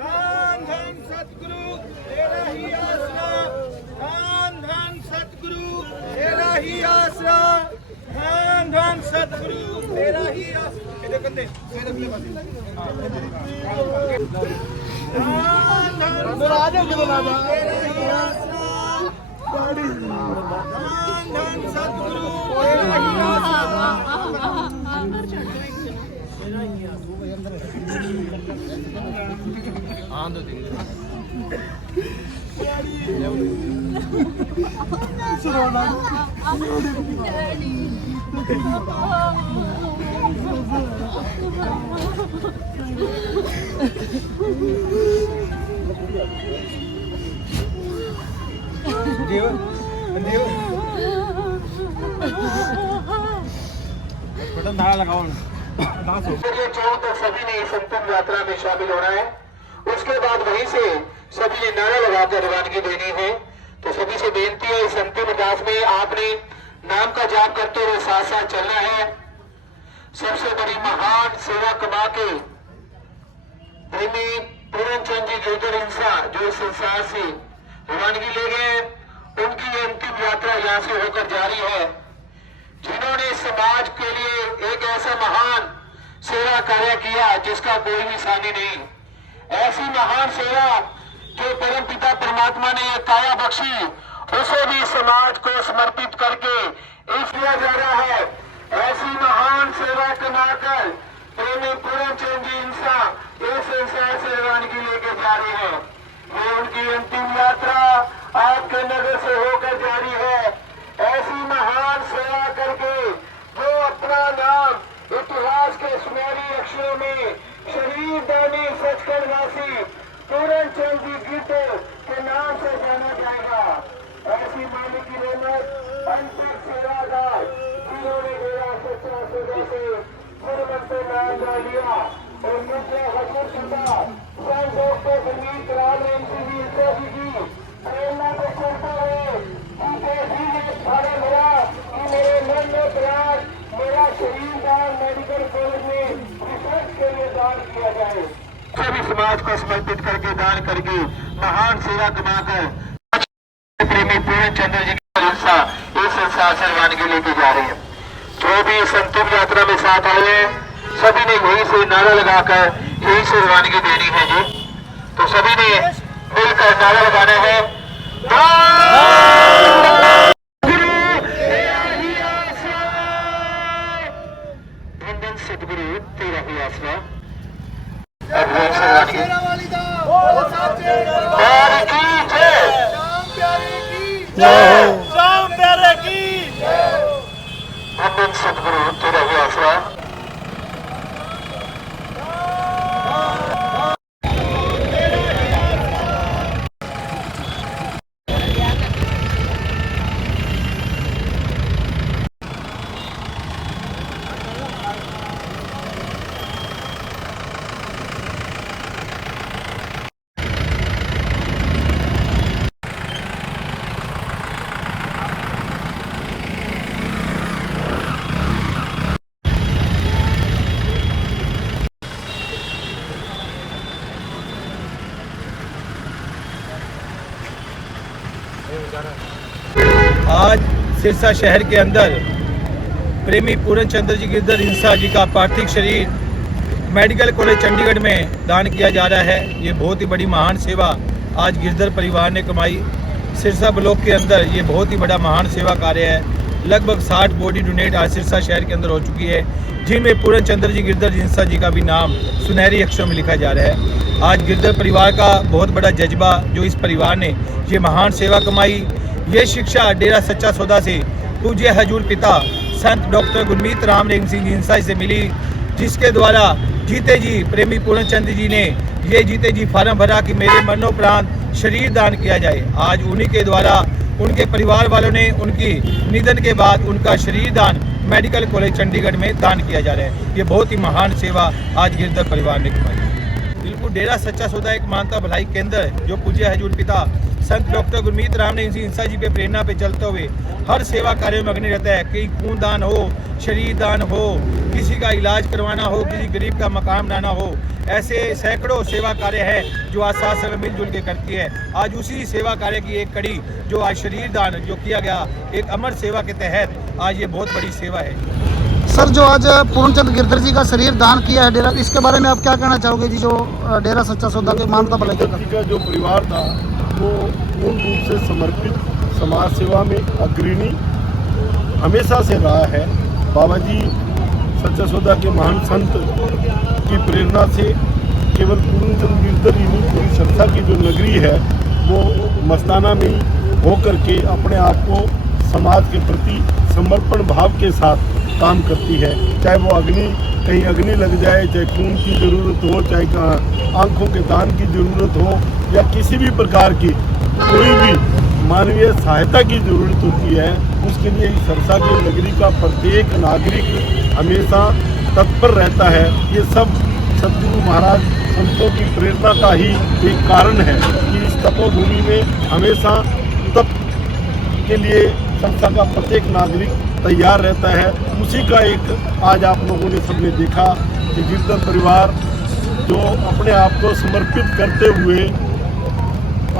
धन धन सतगुरु तेरा ही आसरा। धन धन सतगुरु तेरा ही आसरा। धन धन सतगुरु तेरा ही आसरा। ਇਹਦੇ ਕੰਦੇ ਇਹਦੇ ਪਾਸੇ ਧੰਨ ਧੰਨ ਰਾਜੇ ਜਦੋਂ ਲਾ ਜਾ ਤੇਰਾ ਹੀ ਆਸਰਾ। ਧੰਨ ਧੰਨ ਸਤਿਗੁਰੂ ਤੇਰਾ ਹੀ ਆਸਰਾ। ਅੰਦਰ ਛੱਡ ਦੋ ਇੱਕ ਤੇਰਾ ਹੀ ਆਸਰਾ ਅੰਦਰ ਆਂਦੋ ਦੇ ਸੁਣਾਉਣਾ देव देव बटन नारा लगाओ। ये चौक तक सभी ने इस अंतिम यात्रा में शामिल होना है। उसके बाद वहीं से सभी ने नारा लगाकर रवानगी देनी है। तो सभी से बेनती है, इस अंतिम अरदास में आपने नाम का जाप करते हुए साथ साथ चलना है। सबसे बड़ी महान सेवा कमा के प्रेमी पूरन चंद जी गिरधर इंसा जो इस संसार से रवानगी ले गए, उनकी ये अंतिम यात्रा यहाँ से होकर जारी है। जिन्होंने समाज के लिए एक ऐसा महान सेवा कार्य किया जिसका कोई भी सानी नहीं, ऐसी महान सेवा जो परम पिता परमात्मा ने काया बख्शी, उसे भी समाज को समर्पित करके इस किया जा रहा है। ऐसी महान सेवा कमाकर प्रेमी पूरन चंद जी इंसा इस संसार से रवानगी लेके जा रहे हैं। ये उनकी अंतिम यात्रा आपके नगर से होकर जारी है। ऐसी महान सेवा करके जो अपना नाम इतिहास के सुनहरी अक्षरों में शहीद दानी सचखंड वासी पूरन चंद जी गिरधर के नाम से जाना जाएगा। ऐसी मालिक की रहमत अंतिम सेवादार जिन्होंने डेरा सच्चा सौदा से गुरुमंत्र नाम डाल दिया और मुझे हजूर शुदा संत डॉक्टर संगीत राम जी की प्रेरणा को चलता है। सारा भरा कि मेरे मन में प्रयास मेरा शरीर दान मेडिकल कॉलेज में रिसर्च के लिए दान किया जाए। सभी समाज को समर्पित करके दान करके महान सेवा कमाकर प्रेमी पूरन चंद्र जी की हिस्सा इस संसार से रवानगी लेके जा रहे हैं। जो भी इस अंतिम यात्रा में साथ आए हैं, सभी ने यहीं से नारा लगाकर यहीं से रवानगी देनी है जी। तो सभी ने मिलकर नारा लगाना है, सतगुरु तेरा ही आसरा। शाम प्यारे की सतगुरु तेरा ही आसरा। आज सिरसा शहर के अंदर प्रेमी पूरन चंद्र जी गिरधर इंसा जी का पार्थिव शरीर मेडिकल कॉलेज चंडीगढ़ में दान किया जा रहा है। ये बहुत ही बड़ी महान सेवा आज गिरधर परिवार ने कमाई। सिरसा ब्लॉक के अंदर ये बहुत ही बड़ा महान सेवा कार्य है। लगभग 60 बॉडी डोनेट आज सिरसा शहर के अंदर हो चुकी है, जिनमें पूरन चंद्र जी गिरधर इंसा जी का भी नाम सुनहरी अक्षरों में लिखा जा रहा है। आज गिरधर परिवार का बहुत बड़ा जज्बा जो इस परिवार ने ये महान सेवा कमाई, ये शिक्षा डेरा सच्चा सौदा से पूज्य हजूर पिता संत डॉक्टर गुरमीत राम सिंह जी इंसा से मिली, जिसके द्वारा जीते जी प्रेमी पूरन चंद जी ने ये जीते जी फार्म भरा कि मेरे मरणोपरांत शरीर दान किया जाए। आज उन्हीं के द्वारा उनके परिवार वालों ने उनकी निधन के बाद उनका शरीर दान मेडिकल कॉलेज चंडीगढ़ में दान किया जा रहा है। ये बहुत ही महान सेवा आज गिरधर परिवार ने कमाई। बिल्कुल डेरा सच्चा सौदा एक मानवता भलाई केंद्र है जो पूज्य हजूर पिता संत डॉक्टर गुरमीत राम इंसा जी पे प्रेरणा पे चलते हुए हर सेवा कार्य में अग्नि रहता है। कहीं खून दान हो, शरीर दान हो, किसी का इलाज करवाना हो, किसी गरीब का मकान बनाना हो, ऐसे सैकड़ों सेवा कार्य है जो आज साथ सब मिलजुल के करती है। आज उसी सेवा कार्य की एक कड़ी जो आज शरीर दान जो किया गया एक अमर सेवा के तहत आज ये बहुत बड़ी सेवा है। सर, जो आज पूरन चंद गिरधर जी का शरीर दान किया है डेरा, इसके बारे में आप क्या कहना चाहोगे जी? जो डेरा सच्चा सौदा के मानवता भलाई का जो परिवार था वो पूर्ण रूप से समर्पित समाज सेवा में अग्रणी हमेशा से रहा है। बाबा जी सच्चा सौदा के महान संत की प्रेरणा से केवल पूरन चंद गिरधर ही नहीं, पूरी सिरसा की जो नगरी है वो मस्ताना में होकर के अपने आप को समाज के प्रति समर्पण भाव के साथ काम करती है। चाहे वो कहीं अग्नि लग जाए, चाहे खून की ज़रूरत हो, चाहे आंखों के दान की ज़रूरत हो, या किसी भी प्रकार की कोई भी मानवीय सहायता की ज़रूरत होती है, उसके लिए सिरसा की नगरी का प्रत्येक नागरिक हमेशा तत्पर रहता है, ये सब सदगुरु महाराज संतों की प्रेरणा का ही एक कारण है कि इस तपोभूमि में हमेशा तप के लिए संस्था का प्रत्येक नागरिक तैयार रहता है। उसी का एक आज आप लोगों ने सबने देखा कि गिरधर परिवार जो अपने आप को समर्पित करते हुए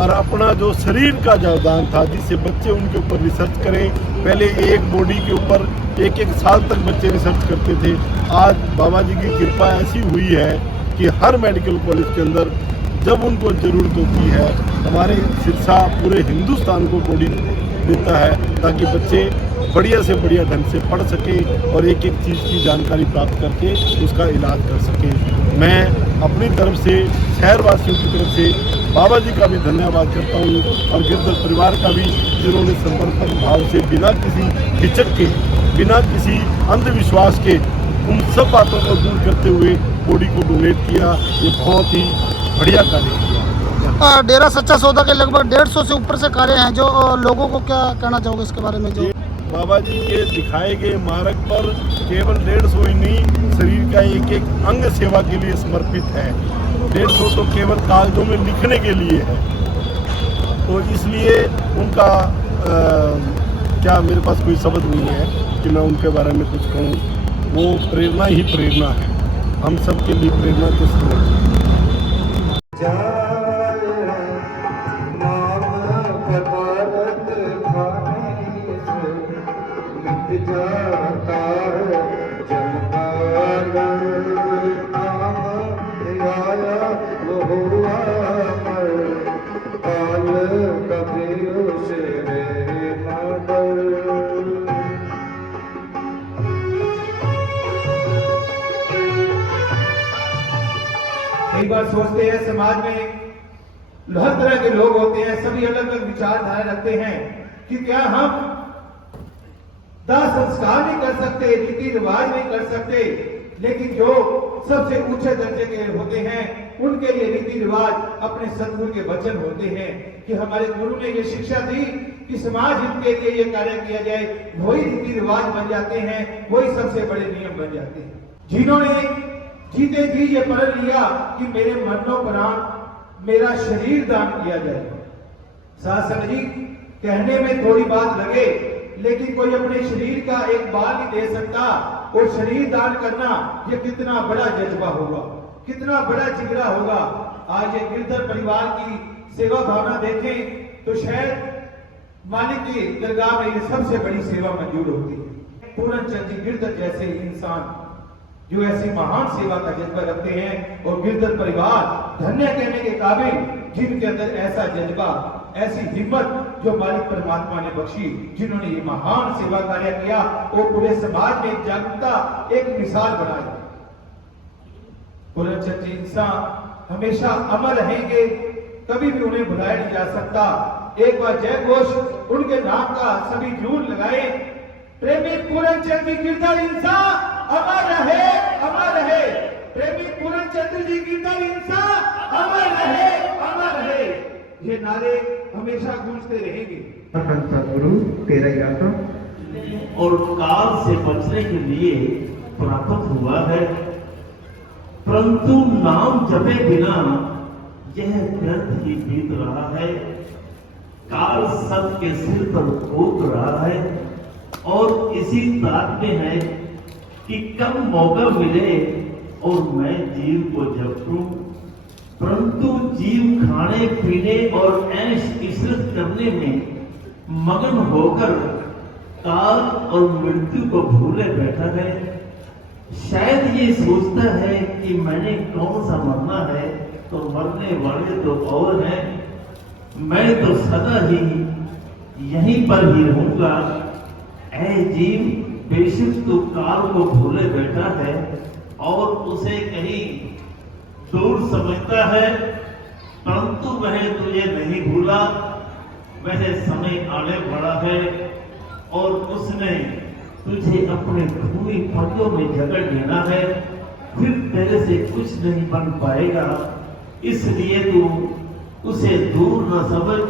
और अपना जो शरीर का योगदान था, जिससे बच्चे उनके ऊपर रिसर्च करें, पहले एक बॉडी के ऊपर एक साल तक बच्चे रिसर्च करते थे। आज बाबा जी की कृपा ऐसी हुई है कि हर मेडिकल कॉलेज के अंदर जब उनको ज़रूरत होती है, हमारे सिरसा पूरे हिंदुस्तान को बॉडी देता है ताकि बच्चे बढ़िया से बढ़िया ढंग से पढ़ सकें और एक एक चीज़ की जानकारी प्राप्त करके उसका इलाज कर सकें। मैं अपनी तरफ से शहरवासियों की तरफ से बाबा जी का भी धन्यवाद करता हूँ और गिरधर परिवार का भी, जिन्होंने समर्पण भाव से बिना किसी हिचक के, बिना किसी अंधविश्वास के उन सब बातों को दूर करते हुए बॉडी को डोनेट किया। ये बहुत ही बढ़िया कार्य किया। डेरा सच्चा सौदा के लगभग 150 से ऊपर से कार्य हैं, जो लोगों को क्या कहना चाहोगे इसके बारे में? जो बाबा जी के दिखाए गए मार्ग पर केवल 150 ही नहीं, शरीर का एक एक अंग सेवा के लिए समर्पित है। 150 तो केवल कागजों में लिखने के लिए है, तो इसलिए उनका क्या मेरे पास कोई शब्द नहीं है कि मैं उनके बारे में कुछ कहूँ। वो प्रेरणा ही प्रेरणा है, हम सब के लिए प्रेरणा के स्रोत। कई बार सोचते हैं समाज में हर तरह के लोग होते हैं, सभी अलग अलग विचारधारा रखते हैं कि क्या हम दाह संस्कार नहीं कर सकते, रीति रिवाज नहीं कर सकते, लेकिन जो सबसे ऊंचे दर्जे के होते हैं उनके लिए रीति रिवाज अपने सतगुरु के वचन होते हैं कि हमारे गुरु ने ये शिक्षा दी कि समाज हित के लिए ये कार्य किया जाए, वही रीति रिवाज बन जाते हैं, वही सबसे बड़े नियम बन जाते हैं। जिन्होंने जीते जी ये पढ़ लिया कि मेरे मरणों प्राण मेरा शरीर दान किया जाएगा। शासक जी, कहने में थोड़ी बात लगे, लेकिन कोई अपने शरीर का एक बाल नहीं दे सकता, और शरीर दान करना ये कितना बड़ा जज्बा होगा, कितना बड़ा जिगरा होगा। आज ये गिरधर परिवार की सेवा भावना देखें तो शायद मालिक की दरगाह में ये सबसे बड़ी सेवा मंजूर होती है। पूरन चंद जी गिरधर जैसे इंसान जो ऐसी महान सेवा का जज्बा रखते हैं, और गिरधर परिवार धन्य कहने के काबिल, जिनके अंदर ऐसा जज्बा, ऐसी हिम्मत जो मालिक परमात्मा ने बख्शी, जिन्होंने ये महान सेवा कार्य किया और पूरे समाज में जागरूकता एक मिसाल बनाई। पूरन चंद जी इंसान हमेशा अमर रहेंगे, कभी भी उन्हें भुलाया नहीं जा सकता। एक बार जय घोष उनके नाम का सभी जून लगाए। प्रेमी पूरन चंद जी गिरधर इंसान अमर रहे, अमर रहे। प्रेमी पूरन चंद जी गिरधर इंसान अमर रहे, अमर रहे। ये नारे हमेशा गूंजते रहेंगे। सदगुरु तेरा यात्रा और काल से बचने के लिए प्राप्त हुआ है, परंतु नाम जपे बिना यह व्यर्थ ही बीत रहा है। काल सबके सिर पर कूद रहा है और इसी ताक में है कि कब मौका मिले और मैं जीव को जपूं, परंतु जीव खाने पीने और ऐश इशरत करने में मगन होकर काल और मृत्यु को भूले बैठा है। शायद ये सोचता है कि मैंने कौन सा मरना है, तो मरने वाले तो और हैं, मैं तो सदा ही यहीं पर ही रहूंगा। ऐ जीव, बेशक तू काल को भूले बैठा है और उसे कहीं दूर समझता है, परंतु वह तुझे नहीं भूला। वह समय आने वाला है और उसने तुझे अपने खूनी पन्नों में जकड़ लेना है, फिर तेरे से कुछ नहीं बन पाएगा। इसलिए तू उसे दूर न समझ,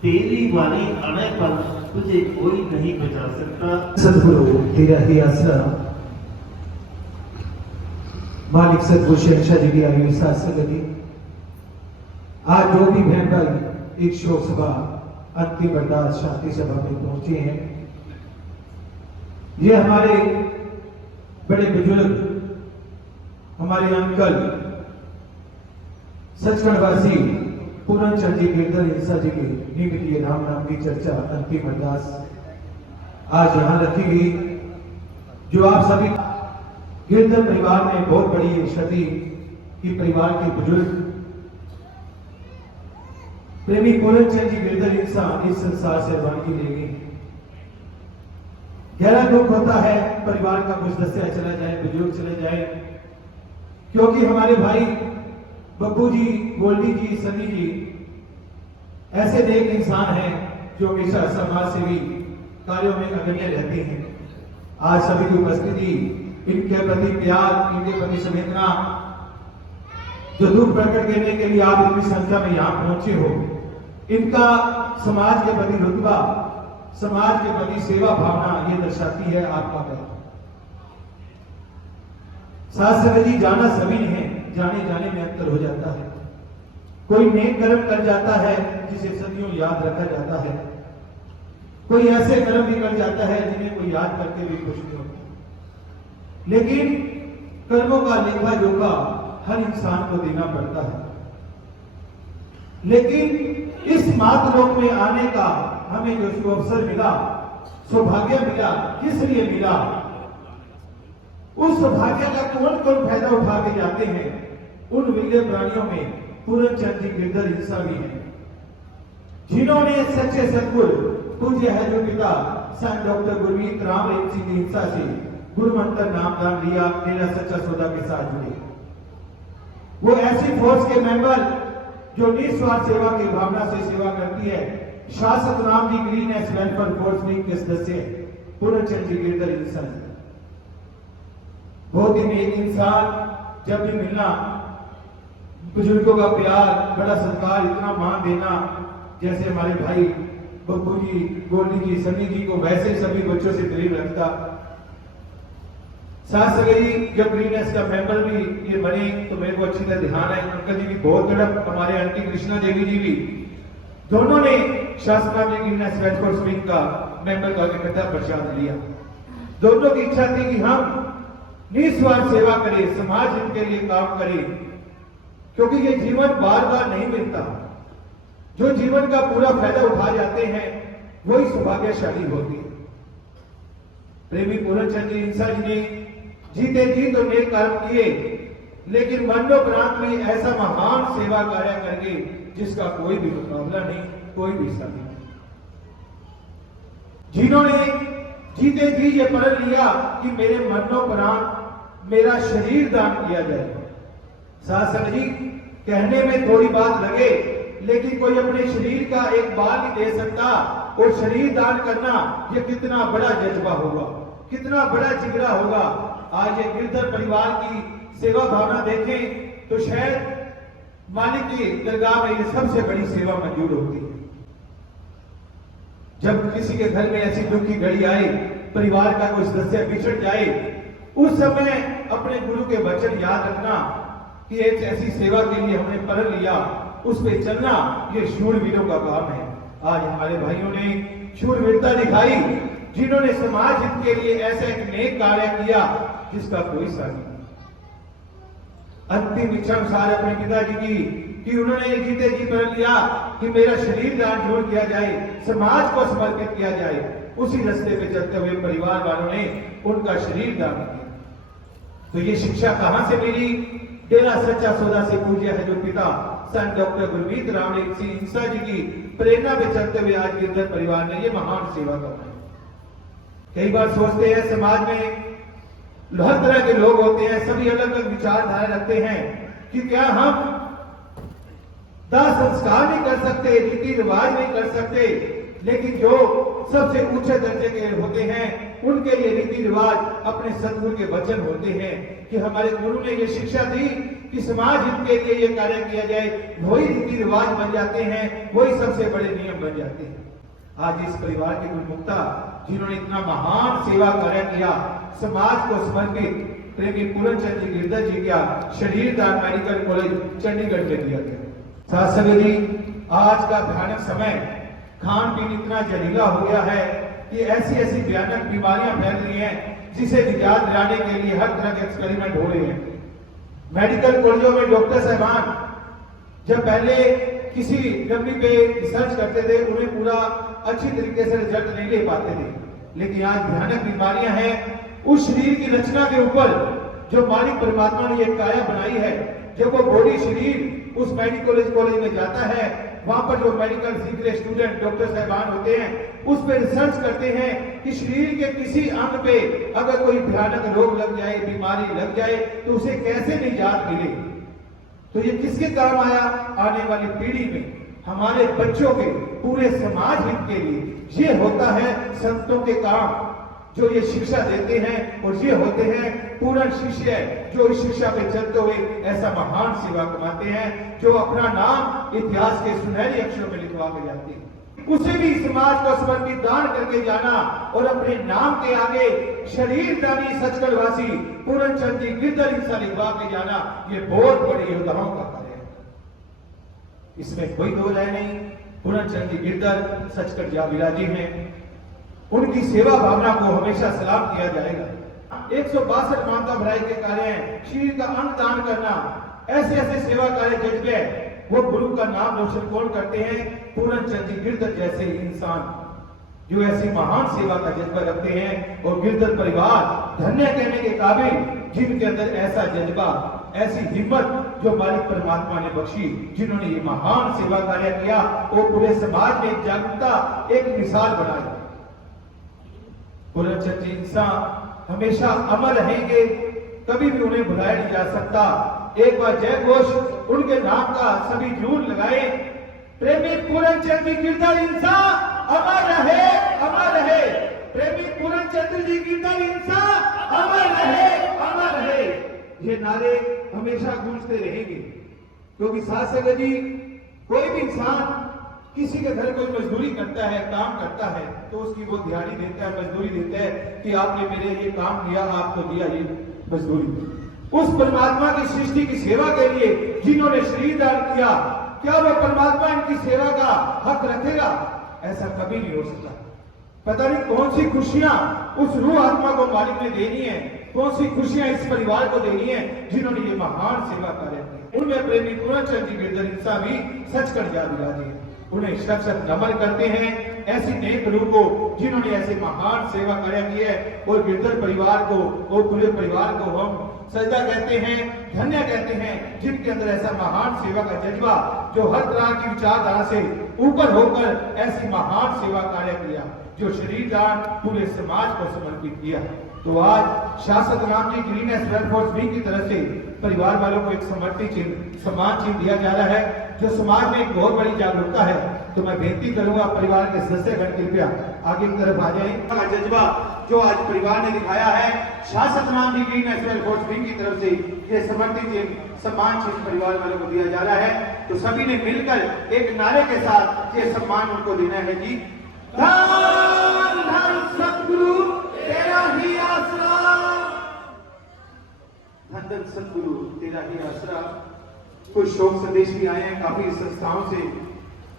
तेरी वाली आने पर तुझे कोई नहीं बचा सकता। सदगुरु तेरा ही आसरा मालिक सतगुरु शहंशाह जी की आयु साथ संगति, आज जो भी बहन भाई एक शोक सभा अंतिम अरदास शांति सभा में पहुंचे हैं, ये हमारे बड़े बुजुर्ग, हमारे अंकल सचखंडवासी पूरन चंद जी गिरधर हिंसा जी के निमित्त राम नाम की चर्चा अंतिम अरदास आज यहां रखी गई। जो आप सभी गिरधर परिवार में बहुत बड़ी क्षति की परिवार के बुजुर्ग प्रेमी पूरन चंद जी गिरधर हिंसा इस संसार से रवानगी ले गई। गहरा दुख होता है परिवार का कुछ सदस्य चला जाए, बुजुर्ग चले जाए, क्योंकि हमारे भाई बब्बू जी, गोल्डी जी, सनी जी ऐसे नेक इंसान हैं जो हमेशा समाज सेवी कार्यों में अग्रणी रहते हैं। आज सभी की उपस्थिति, इनके प्रति प्यार, इनके प्रति संवेदना, जो दुख प्रकट करने के लिए आप इतनी संख्या में यहां पहुंचे हो, इनका समाज के प्रति रुतबा, समाज के प्रति सेवा भावना ये दर्शाती है आपका प्यार। साथ संगत जी, जाना सभी है, जाने जाने में अंतर हो जाता है। कोई नेक कर्म कर जाता है जिसे सदियों याद रखा जाता है, कोई ऐसे कर्म भी कर जाता है जिन्हें कोई याद करके भी खुश नहीं होता। लेकिन कर्मों का लेखा जोखा हर इंसान को देना पड़ता है। लेकिन इस मातलोक में आने का हमें जो अवसर मिला, सौभाग्य मिला, किस लिए मिला, उस सौभाग्य का कौन कौन फायदा उठा के जाते हैं, उन विरले प्राणियों में पूरन चंद जी गिरधर हिंसा भी है, जिन्होंने सच्चे सतगुरु पूज्य है जो पिता संत डॉक्टर गुरमीत राम सिंह हिंसा से गुरु मंत्र नामदान लिया, डेरा सच्चा सौदा के साथ जुड़े। वो ऐसी फोर्स के मेंबर जो निस्वार्थ सेवा की भावना से सेवा करती है, शासक नाम की green S welfare force wing के सदस्य पूरन चंद जी गिरधर हिंसा। बहुत ही नेक इंसान, जब भी मिलना बुजुर्गों का प्यार, बड़ा सत्कार, इतना मान देना, जैसे हमारे भाई बब्बू जी, गोल्डी जी, सनी जी को वैसे सभी बच्चों से प्रेम रखता। साथ सगई जब ग्रीननेस का मेंबर भी ये बने तो मेरे को अच्छी तरह ध्यान है, अंकल जी भी बहुत तड़प, हमारे आंटी कृष्णा देवी जी भी, दोनों ने शासना में ग्रीननेस वेलफेयर विंग का मेंबर का इकट्ठा प्रसाद लिया। दोनों की इच्छा थी कि हम निस्वार्थ सेवा करें, समाज हित के लिए काम करें, क्योंकि ये जीवन बार बार नहीं मिलता। जो जीवन का पूरा फायदा उठा जाते हैं वही सौभाग्यशाली होती है। प्रेमी पूरन चंद जी हिंसा जी ने जीते जी तो नेक कर्म किए, लेकिन मरणोपरांत में ऐसा महान सेवा कार्य करके जिसका कोई भी मुकाबला नहीं, कोई भी साथी नहीं, जिन्होंने जीते जी ये प्रण लिया कि मेरे मरणोपरांत मेरा शरीर दान किया जाए। साथ जी, कहने में थोड़ी बात लगे, लेकिन कोई अपने शरीर का एक बाल नहीं दे सकता, और शरीर दान करना ये कितना बड़ा जज्बा होगा, कितना बड़ा जिगरा होगा। आज ये गिरधर परिवार की सेवा भावना देखें तो शायद मालिक की दरगाह में ये सबसे बड़ी सेवा मंजूर होती है। जब किसी के घर में ऐसी दुख की घड़ी आए, परिवार का कोई सदस्य बिछड़ जाए, उस समय अपने गुरु के वचन याद रखना कि एक ऐसी सेवा के लिए हमने प्रण लिया, उस पे चलना, ये शूरवीरों का काम है। आज हमारे भाइयों ने शूरवीरता दिखाई, जिन्होंने समाज हित के लिए ऐसा एक नेक कार्य किया जिसका कोई साथी नहीं। अंतिम इच्छा अनुसार अपने पिताजी की कि उन्होंने जीते जी प्रण लिया कि मेरा शरीर दान जरूर किया जाए, समाज को समर्पित किया जाए। उसी रास्ते पे चलते हुए परिवार वालों ने उनका शरीर दान किया। तो ये शिक्षा कहां से मिली? डेरा सच्चा सौदा से पूज्य है जो पिता संत डॉक्टर गुरमीत राम सिंह हिंसा जी की प्रेरणा पे चलते हुए आज गिरधर परिवार ने ये महान सेवा करना है। कई बार सोचते हैं समाज में हर तरह के लोग होते हैं, सभी अलग अलग विचारधारा रखते हैं कि क्या हम दाह संस्कार नहीं कर सकते, रीति रिवाज नहीं कर सकते, लेकिन जो सबसे ऊंचे दर्जे के होते हैं उनके लिए रीति रिवाज अपने सतगुरु के वचन होते हैं कि हमारे गुरु ने ये शिक्षा दी कि समाज हित के लिए ये कार्य किया जाए, वही रीति रिवाज बन जाते हैं, वही सबसे बड़े नियम बन जाते हैं। आज इस परिवार के गुरुमुक्ता जिन्होंने इतना महान सेवा कार्य किया, समाज को समर्पित, प्रेमी पूरनचंद जी गिरधर जी का शरीर दान मेडिकल कॉलेज चंडीगढ़ में दिया गया। साथ संगत जी, आज का भयानक समय, खान पीन इतना जहरीला हो गया है कि ऐसी ऐसी भयानक बीमारियां फैल रही हैं जिसे निजात दिलाने के लिए हर तरह के एक्सपेरिमेंट हो रहे हैं। मेडिकल कॉलेजों में डॉक्टर साहबान जब पहले किसी बीमारी पे रिसर्च करते थे, उन्हें पूरा अच्छी तरीके से रिजल्ट नहीं ले पाते थे, लेकिन आज भयानक बीमारियां हैं। उस शरीर की रचना के ऊपर जो मालिक परमात्मा ने एक काया बनाई है, जब वो बॉडी शरीर उस मेडिकल कॉलेज में जाता है, वहां पर जो मेडिकल सीख रहे स्टूडेंट डॉक्टर साहबान होते हैं, उस पर रिसर्च करते हैं कि शरीर के किसी अंग पे अगर कोई भयानक रोग लग जाए, बीमारी लग जाए, तो उसे कैसे निजात मिले। तो ये किसके काम आया? आने वाली पीढ़ी में हमारे बच्चों के, पूरे समाज हित के लिए ये होता है संतों के काम, जो ये शिक्षा देते हैं, और ये होते हैं पूर्ण शिष्य जो इस शिक्षा पे चलते हुए ऐसा महान सेवा कमाते हैं, जो अपना नाम इतिहास के सुनहरे अक्षरों में लिखवा के जाते हैं। उसे भी समाज को समर्पित दान करके जाना और अपने नाम के आगे शरीर दानी सचखंडवासी पूरनचंद जी गिरधर इंसा लिखवा के जाना, ये बहुत बड़े योद्धाओं का कार्य है, इसमें कोई दो राय नहीं। पूरनचंद जी गिरधर सचखंड जा विराजी हैं, उनकी सेवा भावना को हमेशा सलाम किया जाएगा। 162 मानवता भलाई के कार्य हैं, शरीर का अंग दान करना, ऐसे ऐसे सेवा कार्य जज्बे, वो गुरु का नाम रोशन कौन करते हैं? पूरनचंद जी गिरधर जैसे इंसान जो ऐसी महान सेवा का जज्बा रखते हैं, और गिरधर परिवार धन्य कहने के काबिल, जिनके अंदर ऐसा जज्बा, ऐसी हिम्मत जो मालिक परमात्मा ने बख्शी, जिन्होंने ये महान सेवा कार्य किया, वो पूरे समाज में जागरूकता एक मिसाल बनाई। पूरनचंद जी इंसान हमेशा अमर रहेंगे, कभी भी उन्हें भुलाया नहीं जा सकता। एक बार जय घोष उनके नाम का सभी जरूर लगाए। प्रेमी पूरनचंद जी गिरधर इंसा अमर रहे, अमर रहे। प्रेमी पूरनचंद जी गिरधर इंसा अमर रहे, अमर रहे। ये नारे हमेशा गूंजते रहेंगे, क्योंकि साथ संगत जी, कोई भी इंसान किसी के घर कोई मजदूरी करता है, काम करता है, तो उसकी वो दिहाड़ी देता है, मजदूरी देता है कि आपने मेरे ये काम किया, आपको दिया ये मजदूरी। उस परमात्मा की सृष्टि की सेवा के लिए जिन्होंने शरीर दान किया, क्या वो परमात्मा इनकी सेवा का हक रखेगा? ऐसा कभी नहीं हो सकता। पता नहीं कौन सी खुशियां उस रूह आत्मा को मालिक ने देनी है, कौन सी खुशियां इस परिवार को देनी है जिन्होंने ये महान सेवा कार्य किया। उनमें प्रेमी पूरनचंद जी गिरधर इंसा भी सचखंड जा विराजे, उन्हें शत शत नमन करते हैं, ऐसी नेक रूह को जिन्होंने ऐसे महान सेवा कार्य की है। और गिरधर परिवार को और पूरे परिवार को हम सजदा कहते हैं, धन्य कहते हैं, जिनके अंदर ऐसा महान सेवा का जज्बा, जो हर तरह की विचारधारा से ऊपर होकर ऐसी महान सेवा कार्य किया, जो शरीर दान पूरे समाज को समर्पित किया। तो आज शासक Ram ji green welfare wing की तरफ से परिवार वालों को एक समर्पित चिन्ह, सम्मान चिन्ह दिया जा रहा है, जो समाज में एक बहुत बड़ी जागरूकता है। तो मैं बेनती करूंगा परिवार के सदस्यगण कृपया आगे की तरफ आ जाएं। जज्बा जो आज परिवार ने दिखाया है, शासक Ram ji green welfare wing की तरफ से ये समर्पित चिन्ह, सम्मान चिन्ह परिवार वालों को दिया जा रहा है। तो सभी ने मिलकर एक नारे के साथ ये सम्मान उनको देना है जी। धन धन सतगुरु तेरा ही आसरा, धन धन सतगुरु तेरा ही आसरा। कुछ शोक संदेश भी आए हैं काफी संस्थाओं से,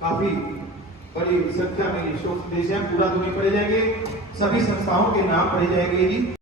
काफी बड़ी संख्या में ये शोक संदेश हैं, पूरा तो नहीं पढ़े जाएंगे, सभी संस्थाओं के नाम पढ़े जाएंगे जी।